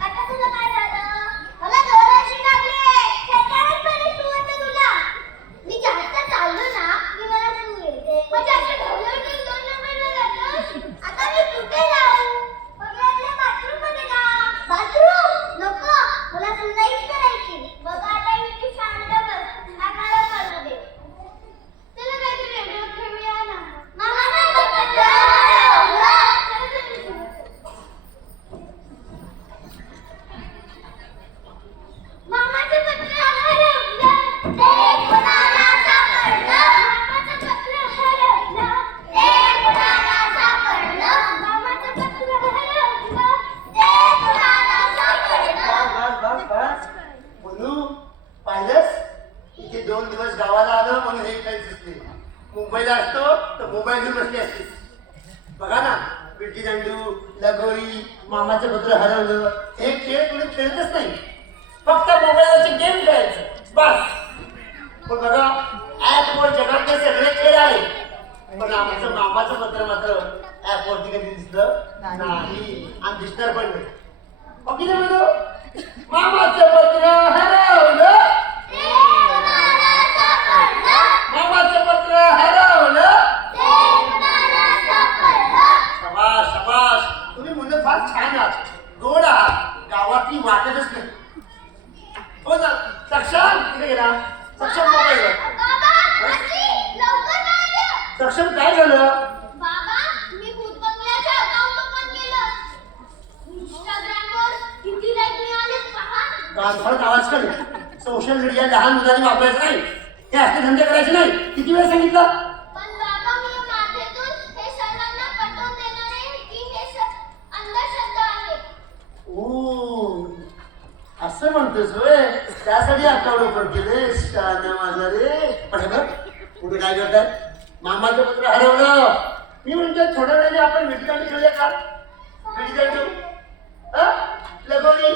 आता तुला काय झालं? मला जोराची लागली. खेळतानाच मला सूज येते तुला. मी जास्त चाललो ना की मला सूज येते. मग जास्त ढवळून 2 नंबरवर जातोस. आता मी कुठे जाऊ? बघा आपल्या बाथरूममध्ये जा. बाथरूम? नको. मला सुनाईच करायची. बघा आता इथे शांत बस. आम्हाला करू दे. चला काहीतरी वेगळं खेळूया ना. मामा नाही बघत. मामाचं पत्र हरवलं. ते कोणाला सापडलं? मामाचं पत्र हरवलं. ते कोणाला सापडलं? मामाचं पत्र हरवलं. ते कोणाला सापडलं? बस बस बस म्हणू पाहिलंस इथे 2 दिवस गावाला आलो म्हणून हे काही सुचले. मुंबईला असतो तर मोबाईल घेऊन बसले असते. बघा ना विटी दांडू लगोरी मामाचं पत्र हरवलं हे खेळ कोणी खेळतच नाही. फक्त मोबाईलवरचे गेम खेळायचं बस. पण बघा ऍपवर जगातले सगळे खेळ आले पण आमचं मामाचं पत्र मात्र ऍपवरती कधी दिसलं नाही आणि दिसणार पण नाही. ओके ना म्हणू मामाचं पत्र हरवलं. ते कोणाला सापडलं? मामाचं पत्र हरवलं. ते कोणाला सापडलं? शबाश शबाश तुम्ही मुलं फार छान आहात गोड आहात गावातली वाटतच नाही. सक्षम काय झालं? बाबा मी भूत बंगल्याचं अकाउंट ओपन केलं. इंस्टाग्रामवर किती लाईक मिळालेत पहा. गाढवात आवाज कर. सोशल मीडिया लहान मुलांनी वापरायचं नाही. हे असले धंदे करायचे नाही. किती वेळ सांगितलं? पण बाबा मी माथेतून हे सर्वांना पटवून देणार आहे की हे अंधश्रद्धा आहे. ओ, असं म्हणतोस होय? त्यासाठी अकाउंट ओपन केले. शाळा माझा रे. पण हे बघ, पुढे काय करतात? मामाचं पत्र हरवलं. मी म्हणतो थोड्या वेळाने आपण विटीदांडी खेळूया का? विटीदांडी लगोरी,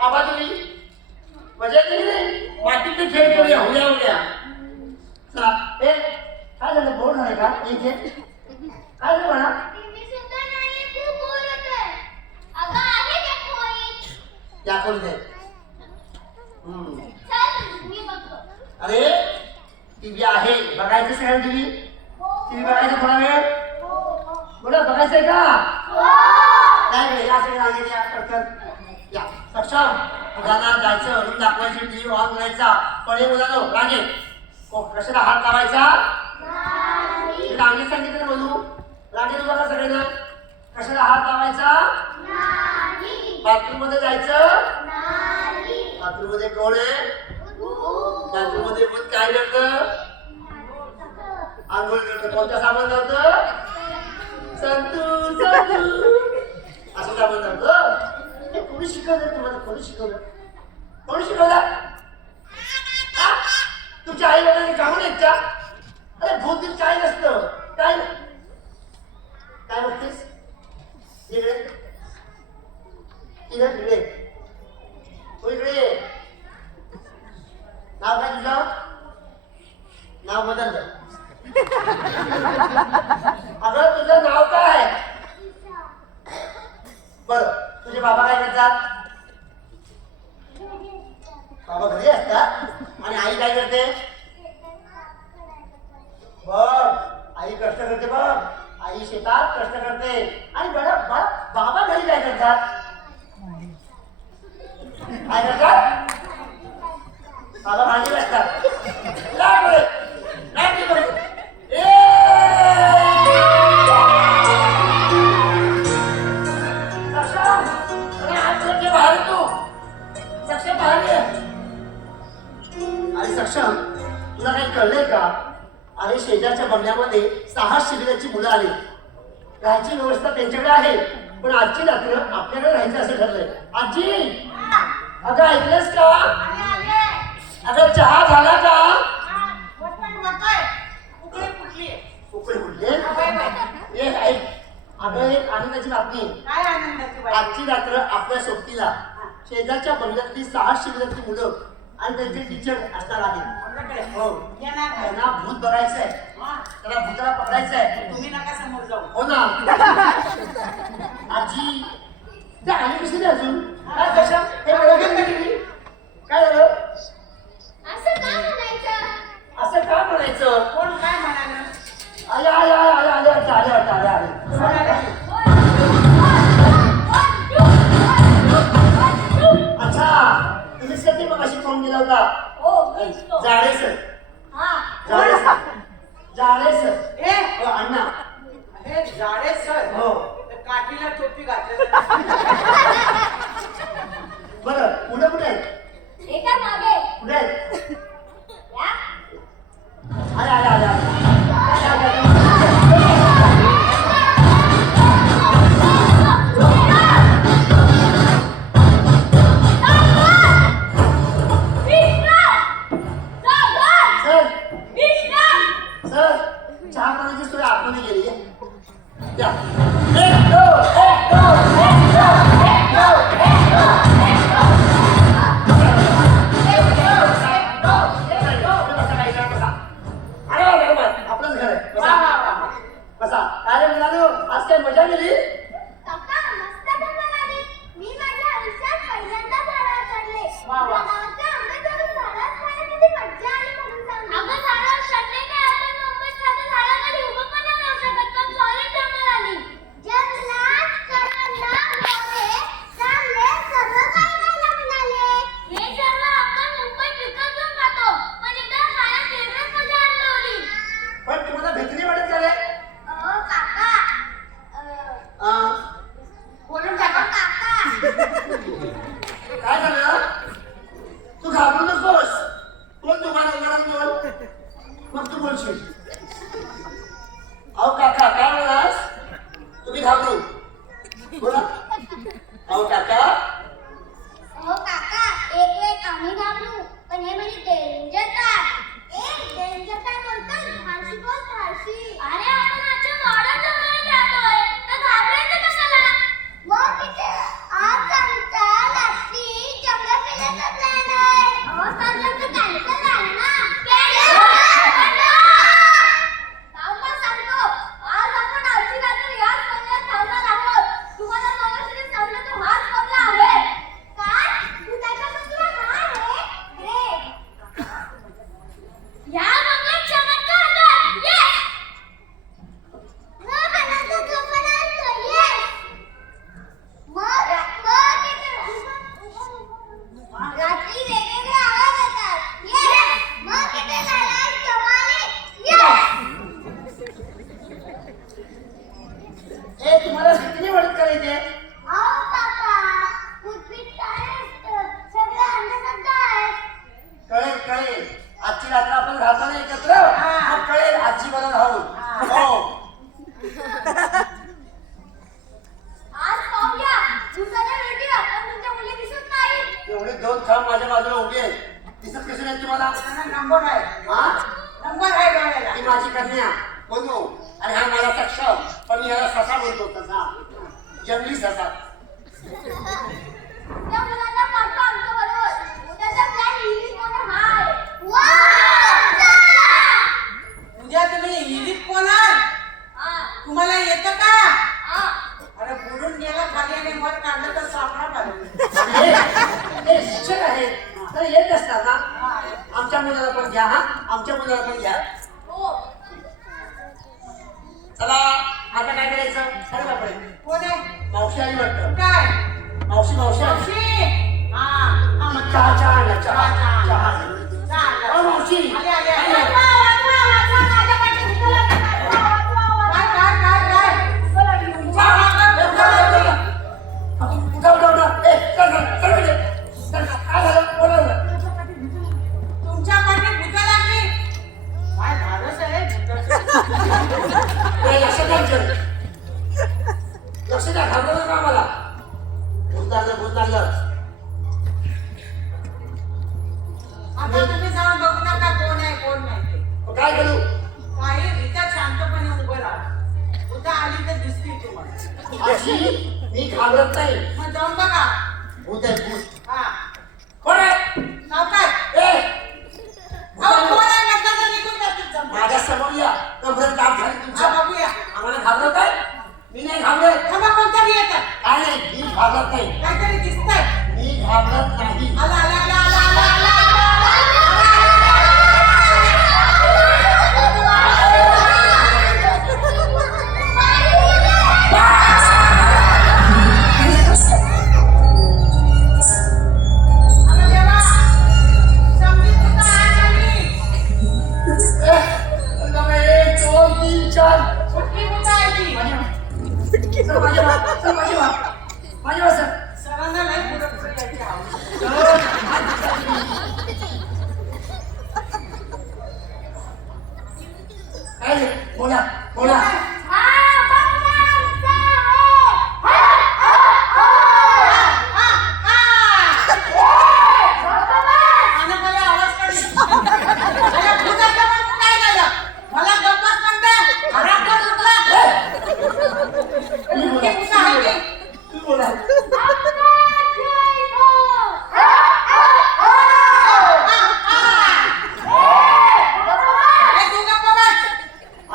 आबाजुरी, मजा येते की नाही? मातीतले खेळ खेळूया. उद्या उद्या चला. ए काय झालं? बोर झालं का? एक एक काय झालं म्हणा? टीव्ही सुद्धा नाहीये, खूप बोर होतंय. अगं आहे ते खोलीत. या कोण दे. चल मी बघतो. अरे टीव्ही आहे, बघायचं सगळं टीव्ही. टीव्ही बघायचं थोडा वेळ. बोला बघायचंय का? नाही रे, या सगळं रांगेत या पटकन या. सक्षम मुलांना जायचं, रूम दाखवायची, टीव्ही ऑन करायचा. पण हे मुलांनो रांगेत कशाला हात लावायचा? रांगेत सांगितलं म्हणू. रांगेत बघा सगळ्यांना. कशाला हात लावायचा? बाथरूम मध्ये जायचं. बाथरूम मध्ये कोण आहे? बाथरूम मध्ये भूत काय करतं? आंघोळ करतं. कोणता साबण लावतं? संतू संतू असं साबण लावतं. हे कोणी शिकवलं तुम्हाला? कोणी शिकवलं? कोणी शिकवलं? तुमच्या आई वडिलांनी काहून येत का? अरे भूत बीत काय नसतं. काय काय बघतेस? इकडे इकडे इकडे तू इकडे ये. नाव काय तुझं? नाव बदललं. अगं तुझं नाव काय? बरं तुझे बाबा काय करतात? बाबा घरी असतात आणि आई काय करते? बघ आई कष्ट करते. बघ आई शेतात कष्ट करते. आणि बरं बाबा घरी काय करतात? काय करतात? बाबा भांडी घासतात. बाहेर तू सक्षम बाहेर ये. अरे सक्षम तुला काही कळलंय का? अरे शेजारच्या बंगल्यामध्ये 6 शिबिराची मुलं आली. राहायची व्यवस्था त्यांच्याकडे आहे. पण आजची रात्र आपल्याकडे राहायचं असं ठरलंय. आजी अगं ऐकलंस का? अगं चहा झाला का? उकळी फुटले. ए ऐक, अगं एक आनंदाची बातमी. काय आनंदाची बाई? आजची रात्र आपल्या सोबतीला शेजारच्या बंगल्यातली 6 शिबिरातली मुलं आणि त्यांचे टीचर असणार आहेत. हो त्यांना भूत बघायचंय. त्याला भूताला पकडायचंय. तुम्ही नका समोर जाऊ. हो ना. आजी त्या आली कशी नाही अजून? काय कशा हे बरोबर नाही. काय झालं? असं का म्हणायचं? असं का म्हणायचं? कोण काय म्हणालं? आले आले आले आले आले आले आले आले आले. अच्छा तुम्हीच करते मग अशी फॉर्म दिला होता. जाळे सर. जाळे सर. जाळे सर. ए हो अण्णा. हे जाडे सर. हो. काठीला टोपी घातली. बरं पुढे कुठे आहेत? एका मागे कुठे आहेत? या. आले आले आले आले. सर चहा पाण्याची सोय आतमध्ये गेली आहे. द्या. 1 2 1 2 1 2 1 2 1 2 काय झालं? तू घाबरू नकोस. कोण दुकान उघडून बोल, मग तू बोलशील. अहो काका काय म्हणास? तुम्ही घाबरू बोला. अहो काका हो काका, एक वेळ आम्ही घाबरू, पण हे म्हणजे डेंजर तार. डेंजर तार बोलतात, फारशी बोल फारशी. अरे आपण आजच्या मॉडर्न जमान्यात राहतोय, तर घाबरायचं कशाला? मग तिथे आज आमचा रात्री जंगल फिरायचा प्लॅन आहे. अहो सर्वांचं कॅन्सल झालं ना. आपण सांगतो, आज आपण आजची रात्री याच बंगल्यात थांबणार आहोत. तुम्हाला मगाशी सांगलं तो हाच बंगला आहे. काय? तू त्याच्यापासून काय आहे? ग्रेट. या बंगल्यात चमत्कार होतात. येस. न बनायचा झोपायला असतो. येस. मग रात्री वेगवेगळे आवाज येतात. येस. मग इथे लढाई जमाले. येस. ए तुम्हाला किती मदत करायची आहे? अहो काका, पृथ्वीत काय असतं? सगळं अंधश्रद्धा आहे. कळेल कळेल. आजची रात्र आपण राहतो ना एकत्र, मग कळेल आजची बरं राहू. हो आज पाहूया. दुसऱ्या भेटूया, पण तुमच्या मुली दिसत नाही. एवढे दोन खांब माझ्या बाजूला उभे आहेत. दिसत कशी नाही तुम्हाला? नंबर आहे हा नंबर आहे डोळ्याला. ही माझी कन्या बोलू आणि हा माझा सक्षम, पण मी याला ससा बोलतो. तसा जंगली ससा. त्या मुलांना पाठवा आमच्या बरोबर. उद्याचा प्लॅन इंग्लिशमध्ये हाय. वाव! उद्या तुम्ही हिरीत बोलाल. तुम्हाला येतं का? अरे बुडून गेला खाली आणि वर काढलं तर सापडा पाहिजे. हे शिक्षक आहेत तर येत असतात ना. आमच्या मुलाला पण घ्या. हा आमच्या मुलाला पण घ्या. चला आता काय करायचं? अरे बापरे, कोण आहे? मावशी आली वाटतं. काय? मावशी मावशी आली. मावशी. चहा चहा आणला, चहा चहा चालेल. अहो, मावशी आले, आले, आले. आले. उठा उठा उठा. ए चल चल चल म्हणजे. चल, काय झालं? बोलावलं. तुमच्या पाठी भूता लागली. काय धाडस आहे भुताचं. ए, लक्ष द्या आमच्याकडे. लक्ष द्या, घाबरू नका आम्हाला. भूत लागलं भूत लागलं. आता तुम्ही जाऊन बघू नका कोण आहे कोण नाही ते. मग काय करू? काही रित्या शांतपणे उभं राहा. भूता आली तर दिसतील तुम्हाला. अशी मी घाबरत नाही. मग जाऊन बघा. भूत आहे भूत. हा. कोण आहे? नाव काय? ए अहो, कोण आहे म्हटलं तर निघून जातील जमलं. माझ्या समोर या. कमरेत दाब झाली हा, तुमच्या. बघूया. आम्हाला घाबरत आहे? मी नाही घाबरत. थांबा, कोणतरी येतं. काय नाही, मी घाबरत नाही. काहीतरी दिसतंय. मी घाबरत नाही. आला आला आला आला आला आला. आता देवा, समजीत तुझा हात आली. ए, आता 1 2 3 4. कुठली भूतं आहे ती? सर माझ्या बा, सर माझ्या बा. माझ्या बा, सर. सरांना लई पुढं पुढं यायची आवड. काय रे? बोला बोला. आणि मला आवाज काढली. अरे भूताचं पण काय झालं? मला गप्पच म्हणते. घरात उठला. तुम्ही बोला. कुठली भूतं आहे ती? तुम्ही बोला. ए, तू गप्प बस.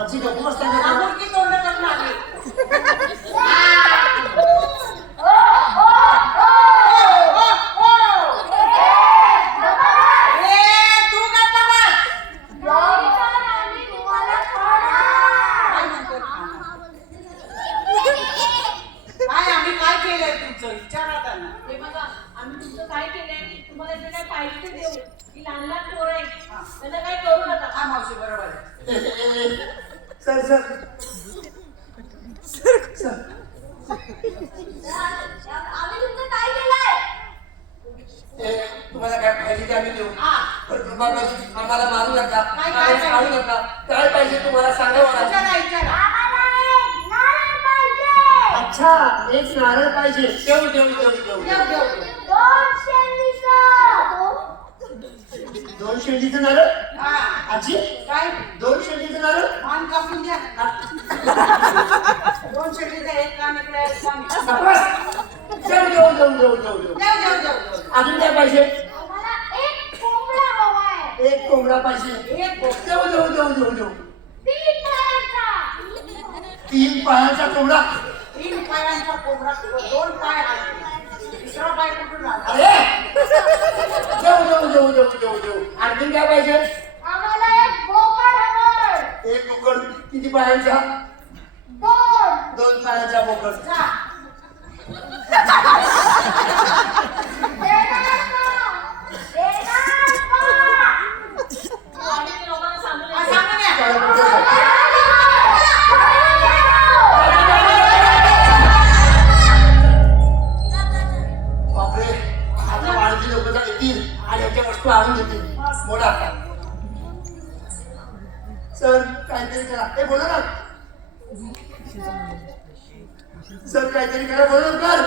आजी गप्प बसता हा का? मुलगी तोंड करून आली. ए, तू गप्प बस. काय म्हणतो खाना? काय आम्ही काय केलंय तुमचं? विचारा त्यांना. हे बघा, आम्ही तुमचं काय केलंय, तुम्हाला जे काय पाहिजे ते देऊ. ही लहान लहान पोरं आहेत, त्यांना काय करू नका. हा मावशी बरोबर आहे. सर सर सर आम्ही तुमचं काय ते आम्ही देऊ हा. पण कृपाबाई आम्हाला मारू नका काय आम्हाला खाऊ नका काय पाहिजे तुम्हाला सांगा मला विचारा विचारा आम्हाला एक नारळ पाहिजे. अच्छा एक नारळ पाहिजे देऊ देऊ देऊ देऊ देव देव देव. 2 शेंडीचं. 2 शेंडीचं नारळ हा. आजी काय 2 शेंडीचं नारळ मान कापून द्या 2 शेळीचं एक कान इकडे एक कान इकडे. शाबास. देऊ देऊ देऊ देऊ देऊ देऊ देव देव देव देव. अजून काय पाहिजे आम्हाला एक कोंबडा हवाय. एक कोंबडा पाहिजे एक बोक. देऊ देऊ देऊ देऊ देऊ 3 पायाचा. 3 पायाचा कोंबडा 3 पायांचा कोंबडा 2 पाय आहेत. तिसरा पाय कुठून आला अरे देऊ देऊ देऊ देऊ देऊ देऊ आणखीन काय पाहिजे आम्हाला एक बोकड हवंय. एक बोकड किती पायांचा 2. 2 पायांचा बोकड जा. देणार का? देणार का? आणि लोकांना सांगू हा, नये. सांगा ना. बापरे आता वाढती लोक येतील आणि याच्या वस्तू आणून देतील बोला सर काहीतरी करा हे बोला ना सर काहीतरी करा बोला ना कर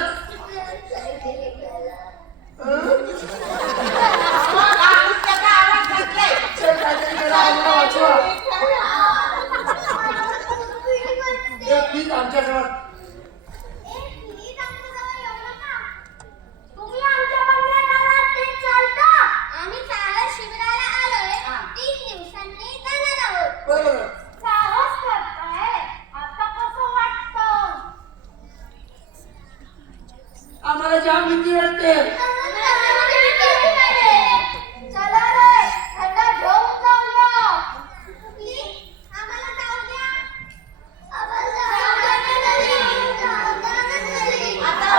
त्याचा आवाज घातलाय. सर काहीतरी करा आम्हाला वाचवा हे प्लीज आमच्याजवळ तुम्ही आमच्या बंगल्यात आलात ते चालतं. आम्ही चालत शिबिराला आलोय. 3 दिवसांनी जाणार आहोत. बरोबर साहस करताय. आता कसं वाटतं? आम्हाला जाम भीती वाटते चला रे, त्यांना घेऊन जाऊया. आम्हाला जाऊ द्या. आता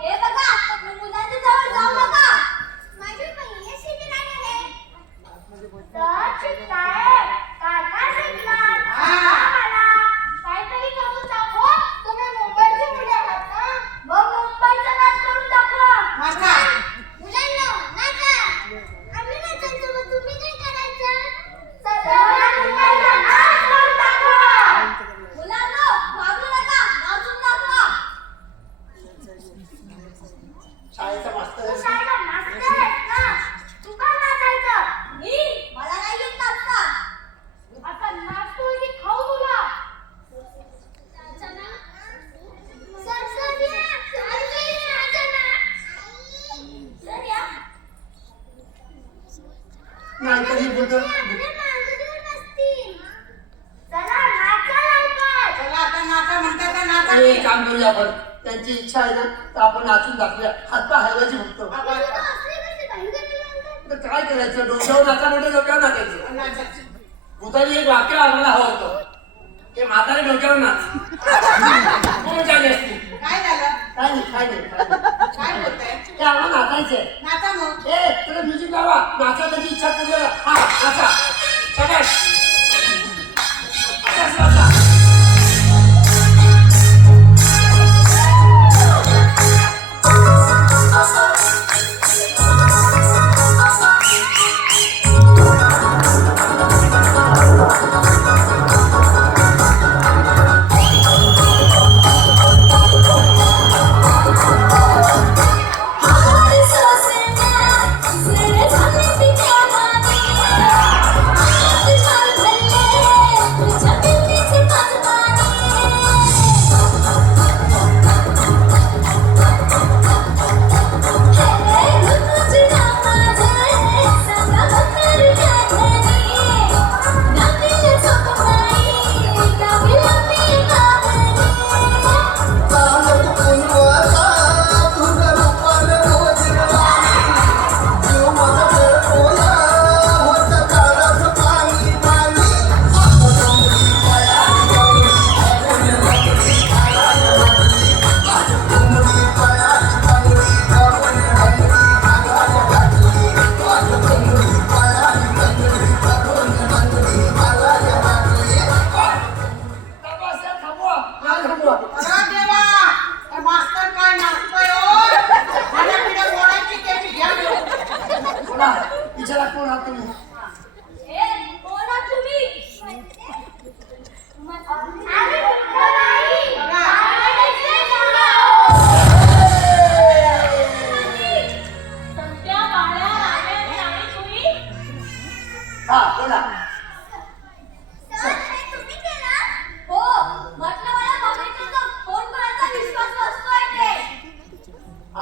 हे बघा, तुम्ही मुलांच्या जवळ जाऊ नका. माझे पहिले शिबिर आहे. तर शिकताय. काय काय शिकलात? मला काहीतरी करून दाखवा. तुम्ही मुंबईचे मुले आहात ना? मग मुंबईचा नाच करून दाखवा. नाचा. मुलांनो, नाचा. आम्ही नाचायचं, मग तुम्ही काय करायचं? चला, मुंबईचा नाच करून दाखवा. मुलांनो, घाबरू नका. नाचून दाखवा. शाळेचा मास्तर तू आहे. शाळेला मास्तर आहेस ना? तू का नाचायचं? मी? मला नाही येत नाचता. आता नाचतोय की खाऊ तुला? नाही तरी बोलतो चला आता नाचा म्हणतात तर नाचा आणि की. एक काम करूया आपण त्यांची इच्छा आहे ना तर आपण नाचून दाखवूया हातपाय हलवायचे फक्त तर काय करायचं डोक्यावर नाचा म्हणजे डोक्यावर नाचायचं नाचायचं. भूतानी एक वाक्य आम्हाला हवं होतं ते म्हातारे डोक्यावर नाच कोण झाली असती काय झालं काय नाही काय नाही काय नाही. काय बोलताय ते आम्हाला नाचायचंय नाचा मग ए तुला म्युझिक लावा नाचा त्याची इच्छा करूया हा नाचा शाबास असाच नाचा हमारे सोचना मेरे जाने की क्या मानी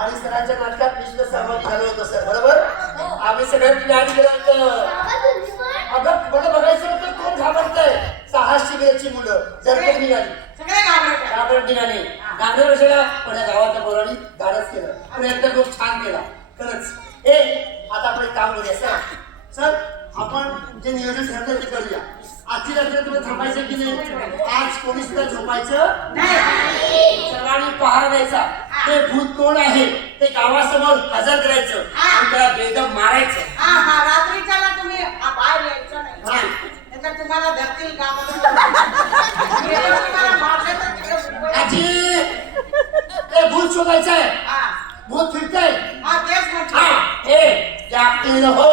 आणि सरांच्या नाटकात मी सुद्धा सहभागी झालो होतो सर, बरोबर? आम्ही सगळे प्लॅन केलं होतं. बाबा तुम्ही पण अगं मला बघायचं होतं कोण घाबरतंय. 6 शिबिराची मुलं जर कोण निघाली सगळे घाबरतात. घाबरत निघाले. घाबरत बसायला पण या गावाच्या पोरांनी धाडस केलं. प्रयत्न खूप छान केला खरंच. आता आपण एक काम करूया सर. आपण जे नियोजन ठरलं ते करूया. आजची रात्र तुम्ही थांबायचं की नाही? आज कोणी सुद्धा झोपायचं नाही. सर्वांनी पहारा द्यायचा. ते भूत कोण आहे ते गावासमोर हजर करायचं आणि त्याला बेदम मारायचं. हा रात्रीच्याला तुम्ही बाहेर यायचं नाही. हा. नाहीतर तुम्हाला धरतील गावात. तुम्हाला मारले तर तिकडे मुंबईत. आजी ते भूत शोधायचं आहे. हा भूत फिरतंय. हा तेच म्हटलं. हा जागते हो.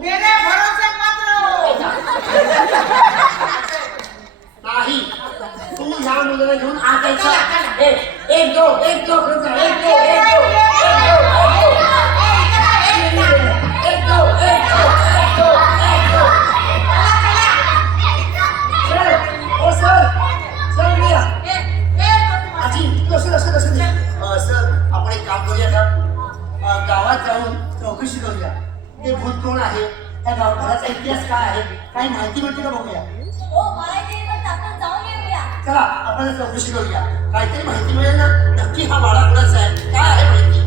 मेरे भरोसे मत रहो. नाही तू ह्या मुलाला घेऊन आटायचा. एक दो एक दो एक दो एक दो एक दो एक दो एक दो. सर आजी सर आपण एक काम करूया का? गावात जाऊन चौकशी करूया. ते भूत कोण आहे, त्या घराचा इतिहास काय आहे, काही माहिती मिळते का बघूया. हो मला ते पण आपण जाऊन येऊया. चला आपण चौकशी करूया. काहीतरी माहिती मिळेल ना. नक्की हा वाडा कुणाचा आहे, काय आहे माहिती.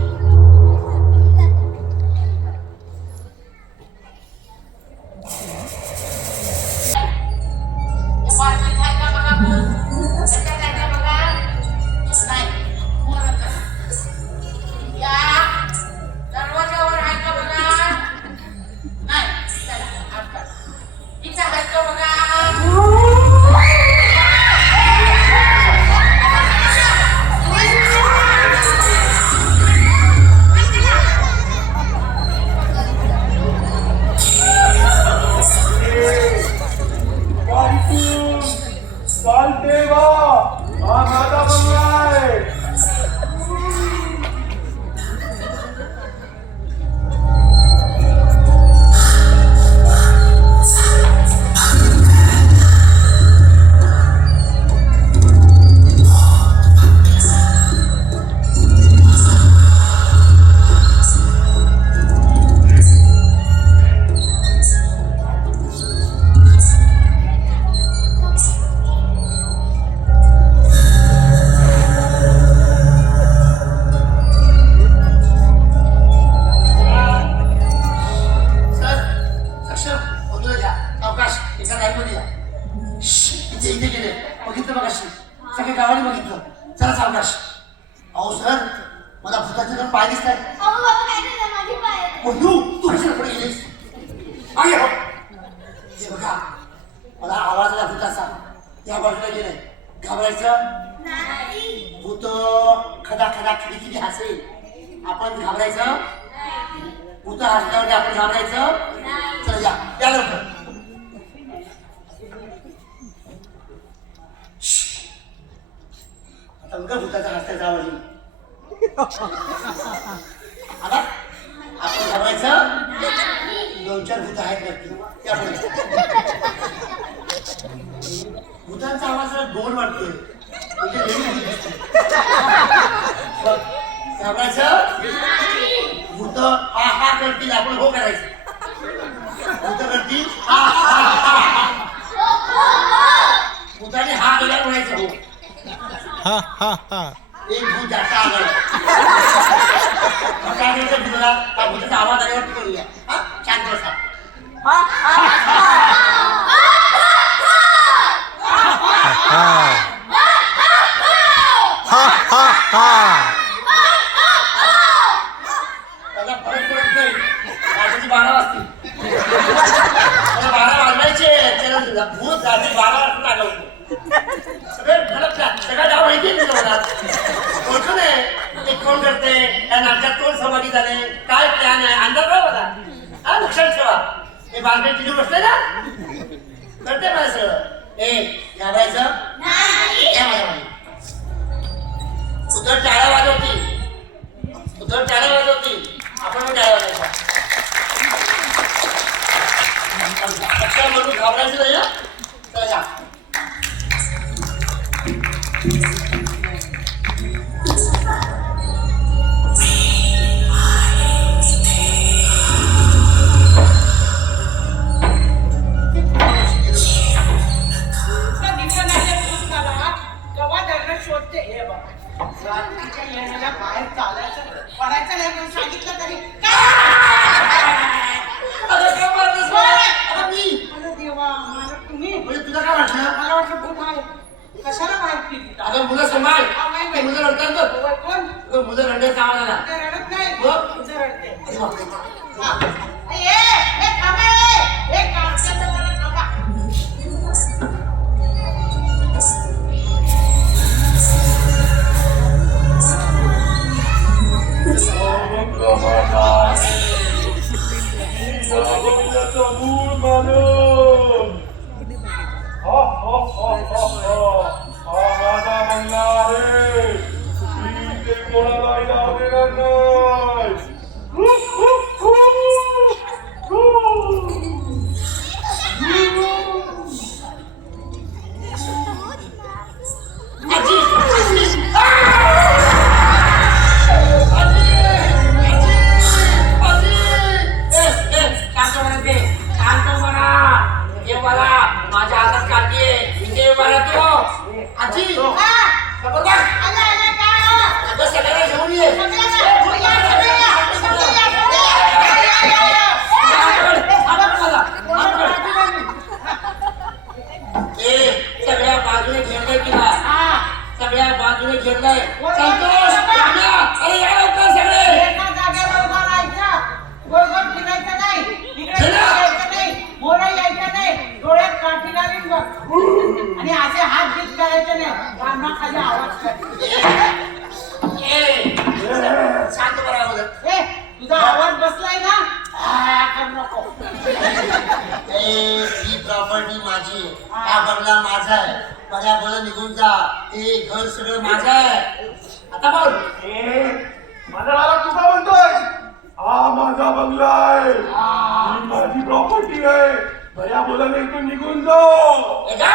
दरवाजावर आहे का बघा? नाही. इथं आहे का बघा? सगळ्या गावाने बघितलं. चला सावकाश. अहो सर मला भूताचे दोन पाय दिसत आहेत. अहो बाबा काय झालं माझी पाय. तू कशाला पुढे गेलीस? मागे हो. हे बघा मला आवाज आला भूताचा. या बाजूला गेलाय. घाबरायचं नाही. भूत खदा खदा खिडकी हसेल. आपण घाबरायचं. भूत हसल्यावरती आपण घाबरायचं. चल या लवकर. आता उगा भूताचा हसण्याचा आवाज येईल. आला आपण घाबरायचं. 2-4 भूत आहेत नक्की त्यापुढे. भूतांचा आवाज जरा गोड वाटतोय. म्हणजे वेगळी भूत दिसते. घाबरायचं. भूत हा हा करतील आपण हो करायचं. भूत करतील हा हा हा हा. भूताने हा केला म्हणायचं हो. एक भूत जास्त आवाज भूताला त्या भूताचा आवाज आल्यावरती करूया. शांत बसा. त्याला फरक पडत नाही. रात्रीची 12 वाजतील. 12 वाजवायचे. भूत रात्री 12 वाजता आलं होतं. सगळ्या गाव माहिती आहे मला. ओळखून आहे एक कोण करते, त्या नाटकात कोण सहभागी झाले, काय प्लॅन आहे, अंदाज आहे मला. हा लक्षात ठेवा. हे बारकाई टिकून बसले ना करते मला सगळं. घाबरायचं उतर टाळ्या वाजवती. उतर टाळ्या वाजवती. आपण टाळ्या वाजवायचा. म्हणून घाबरायचं नाही. चला या. बाहेर चालायचं पडायचं नाही म्हणून सांगितलं तरी अरे काय मारलंस मला? अरे मी अरे देवा मला तुम्ही म्हणजे तुला काय वाटलं? मला वाटलं भूत आहे कशाला बाहेर फिरली अगं मुलं सांभाळ. हा, नाही, ते मुलं रडतात बघ. होय, कोण अगं मुलं रडण्याचा आवाज आला. ते रडत नाही मग? तुझं रडते अरे बापरे. हा. ए थांबा ए काढच्या मला थांबा मूळ मानव हा माझा बंगला आहे मी ते कोणालाही जाऊ देणार नाही आजी, आजी. आजी, आजी. शांत बना ते शांत बना हे मला माझ्या हातात काठी आहे इथे बरा तो आजी. हा खबरदार. आला काय हो अगं सगळ्यांना घेऊन ये. सगळ्या बाजूने घेरलंय तिला. सगळ्या बाजूने घेरलंय. संतोष, राम्या, अरे या लवकर सगळे. एका जागेवर उभा राहायचं गोल फिरायचं नाही इकडे यायचं नाही मोरं यायचं नाही डोळ्यात काठी घालीन बघ आणि असे हात बीत करायचे नाही कानाखाली आवाज कर शांत बरा अगोदर. ए तुझा आवाज बसलाय ना कर नको ही प्रॉपर्टी माझी आहे. हा बंगला माझा आहे. बऱ्या बोल निघून जा. हे घर सगळं माझं आहे. आता बोल. माझा बाबा तुका म्हणतोय हा माझा बंगला आहे ही माझी प्रॉपर्टी आहे भया बोलाने इथून निघून जाऊ हे का?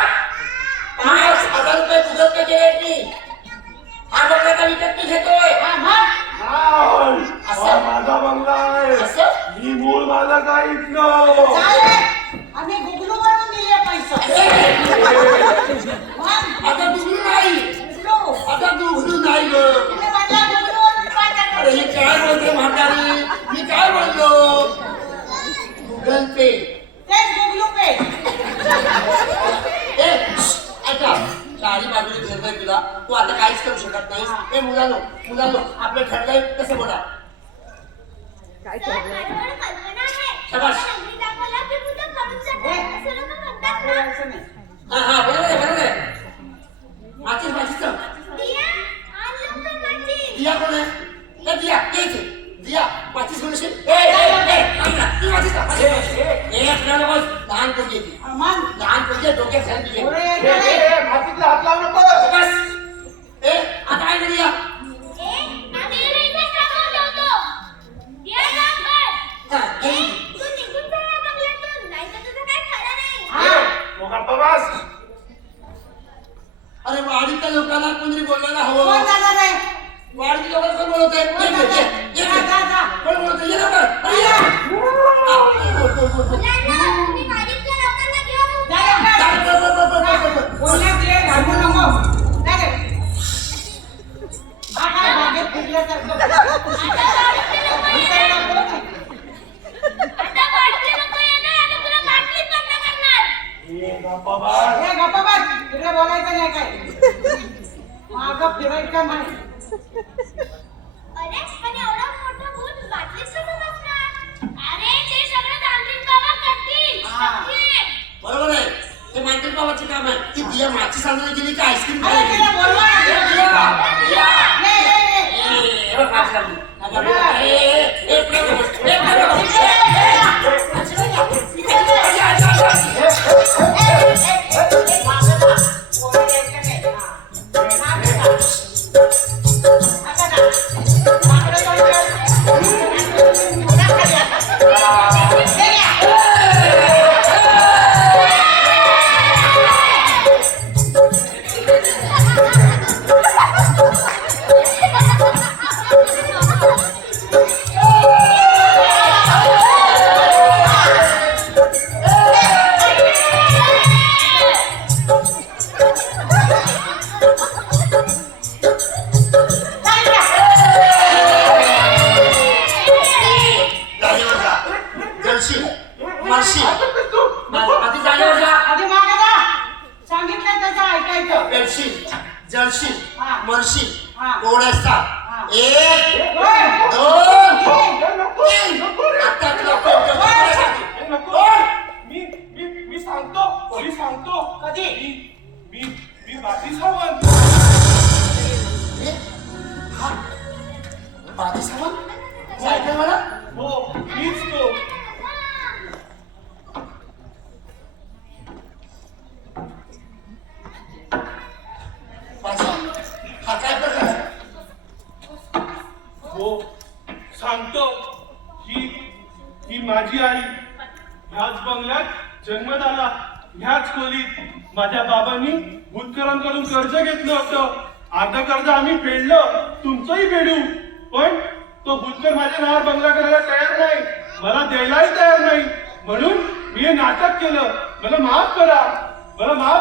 5,000 रुपये तुझं पे केले मी. हा बंगला का विकत मी घेतोय? हा मग नाही, हा माझा बंगला आहे असं? मी मूळ मालक आहे इथनं चालेल आम्ही गुगलू बनवून दिले पैसे मग आता दुघडू नाही. गुगलू आता दुघडू नाही ग. तुम्ही म्हणला गुगलू बनवून पाहिजे अरे हे काय बोलते म्हातारी? मी काय बोललो? गुगल पे. तेच गुगलू पे ए, ऐका. चारी बाजूने घेरलंय तुला. तू आता काहीच करू शकत नाहीस. ए मुलांनो आपलं ठरलंय कसं बोला. तर माझ्याकडे कल्पना आहे. शाबास. आपण अग्नी दाखवला की भूतं पळून जातात. असं लोकं म्हणतात ना. बोलायचं नाही हा बरोबर आहे. माचीस दिया, आण लवकर माझी. दिया कोण आहे? ए दिया ये इथे. दिया माचीस घेऊन येशील? थांब ना. तू माचीस का? खेळायला बस. लहान पोरगी आहे ती. मग लहान पोरगी आहे, डोक्यात घाल तुझे. पोरं यायचं नाही. भातीतला हात लावू नको बस. ए आता काय करूया? ए, आम्ही याला इथेच टाकून ठेवतो. दिया लवकर. हा, ए, ये. तू निघून जा या बंगल्यातून. नाहीतर तुझं काही खरं नाही. तो गप्पा बस अरे वाडीच्या लोकांना कोणतरी बोलायला कोण हवं. जाणार आहे वाडीच्या लोकांना कोण बोलत आहे? कोण जाणार? जा. कोण बोलत आहे? ये लवकर. अरे या. बोल. मुलांना, तुम्ही वाडीतल्या लोकांना घेऊन जा लवकर. बोल. बोलण्यात वेळ घालवू नको. जा रे. हा काय बागेत फिरल्यासारखं. आता वाडीतले लोक येणार. आता आता वाडीतले लोक येणार आणि तुला बाटलीत बंद करणार. गप्पा बस हे गप्पा बस. इकडे बोलायचं नाही काय. मागं फिरायचं नाही. अरे पण एवढं मोठं भूत बाटलीत कसं बसणार? अरे ते सगळं तांत्रिक बाबा करतील. हा. समजेल. बरोबर आहे. हे मांडल बाबाचे काम आहे. ती दिया माची सांगण्याला गेली की आईस्क्रीम अरे तिला बोलवा ना. ये, ये, ये. Oh! एक, नको, दोन, नको, तीन. नको रे. आता तुला कोणतं कोणाला सांगतो? नको. मी सांगतो कधी? मी बाजी सावंत. ए, हा बाजी सावंत सायकल मला हो मीच तो. बाजी हा काय प्रकार आहे? हो सांगतो. ही माझी आई. ह्याच बंगल्यात जन्म झाला. ह्याच खोलीत माझ्या बाबांनी भूतकरांकडून कर्ज घेतलं होतं. अर्ध कर्ज आम्ही फेडलं. तुमचंही फेडू. पण तो भूतकर माझ्या नावावर बंगला करायला तयार नाही. मला द्यायलाही तयार नाही. म्हणून मी हे नाटक केलं. मला माफ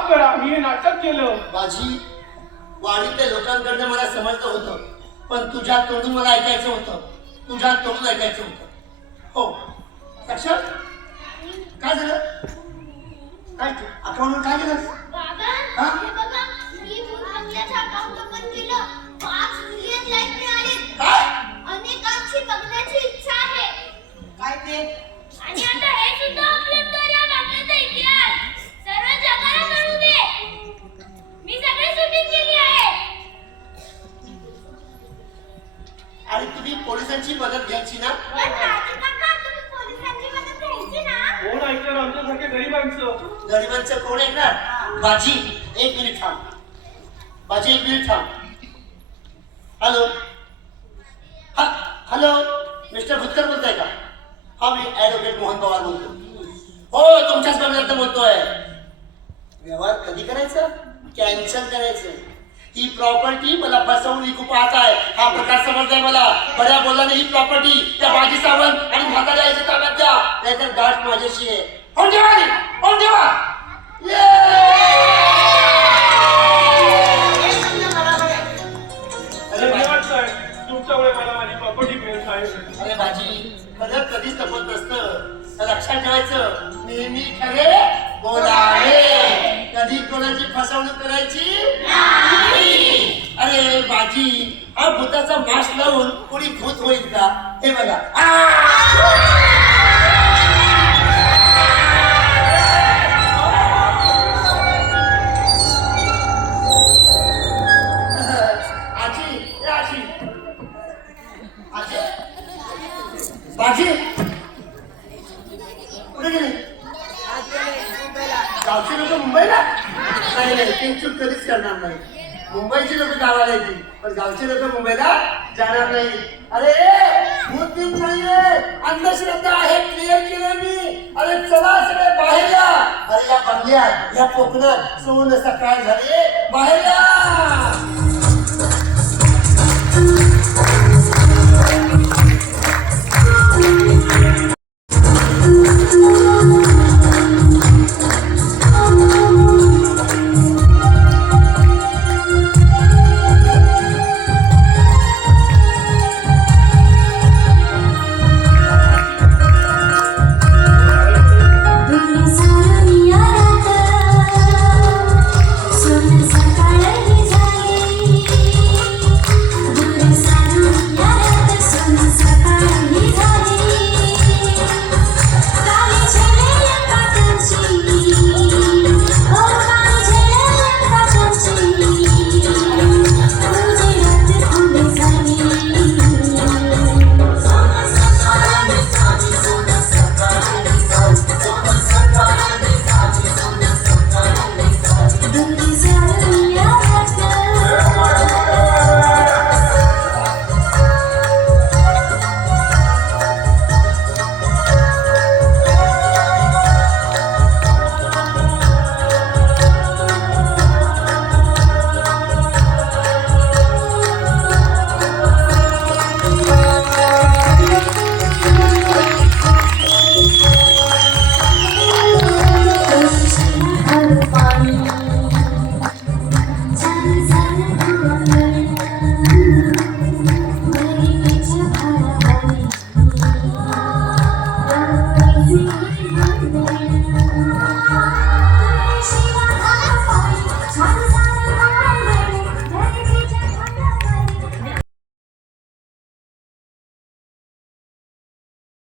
करा. मी हे नाटक केलं. बाजी वाडीतल्या लोकांकडनं मला समजलं होतं, पण तुझ्या तोंडून मला ऐकायचं होतं. हो साक्षात काय झालं? काय अकाउंटवर काय केलं? बाबा हा? हे बघा मी भूत बंगल्याचं अकाउंट ओपन केलं. 5 मिलियन लाईक मिळाले. काय? अनेकांची बघण्याची इच्छा आहे. काय ते आणि आता हे सुद्धा अपलोड कर या बंगल्याचा इतिहास सर्व जगाला कळू दे. मी सगळी शूटिंग केली आहे. आणि तुम्ही पोलिसांची मदत घ्यायची ना? पण राजू काका तुम्ही पोलिसांची मदत घ्यायची ना? कोण ऐकणार आमच्यासारख्या गरिबांचं? गरिबांचं कोण ऐकणार? बाजी एक मिनिट थांब. हॅलो हॅलो मिस्टर भुतकर बोलताय का? हा मी ऍडव्होकेट मोहन पवार बोलतो. हो तुमच्याच बंगल्यात बोलतोय. व्यवहार कधी करायचा? कॅन्सल करायचं. ही प्रॉपर्टी मला फसवून विकू पाहत आहे हा प्रकार समजलाय मला. बऱ्या बोलल्याने ही प्रॉपर्टी त्या बाजी सावंत आणि म्हाताऱ्या आईच्या ताब्यात द्या, नाहीतर गाठ माझ्याशी आहे. हो देवा अरे वाटतंय तुमच्यामुळे मला माझी प्रॉपर्टी मिळेल साहेब. अरे बाजी खरं कधीच तपत नसतं. लक्षात ठेवायचं. नेहमी खरे बोलावे. कधी कोणाची फसवणूक करायची नाही. अरे बाजी हा भूताचा मास्क लावून कोणी भूत होईल का? हे बघा बाजी कुठे गेले? गावचे लोक मुंबईला? नाही ते चूक कधीच करणार नाही. मुंबईची लोक गावाला येतील, पण गावचे लोक मुंबईला जाणार नाही. अरे भूत नाहीये, अंधश्रद्धा आहे. क्लिअर केलं मी. अरे चला सगळे बाहेर या. अरे या बंगल्यात या कोकणात सोन सकाळ झाली. बाहेर या. Thank you.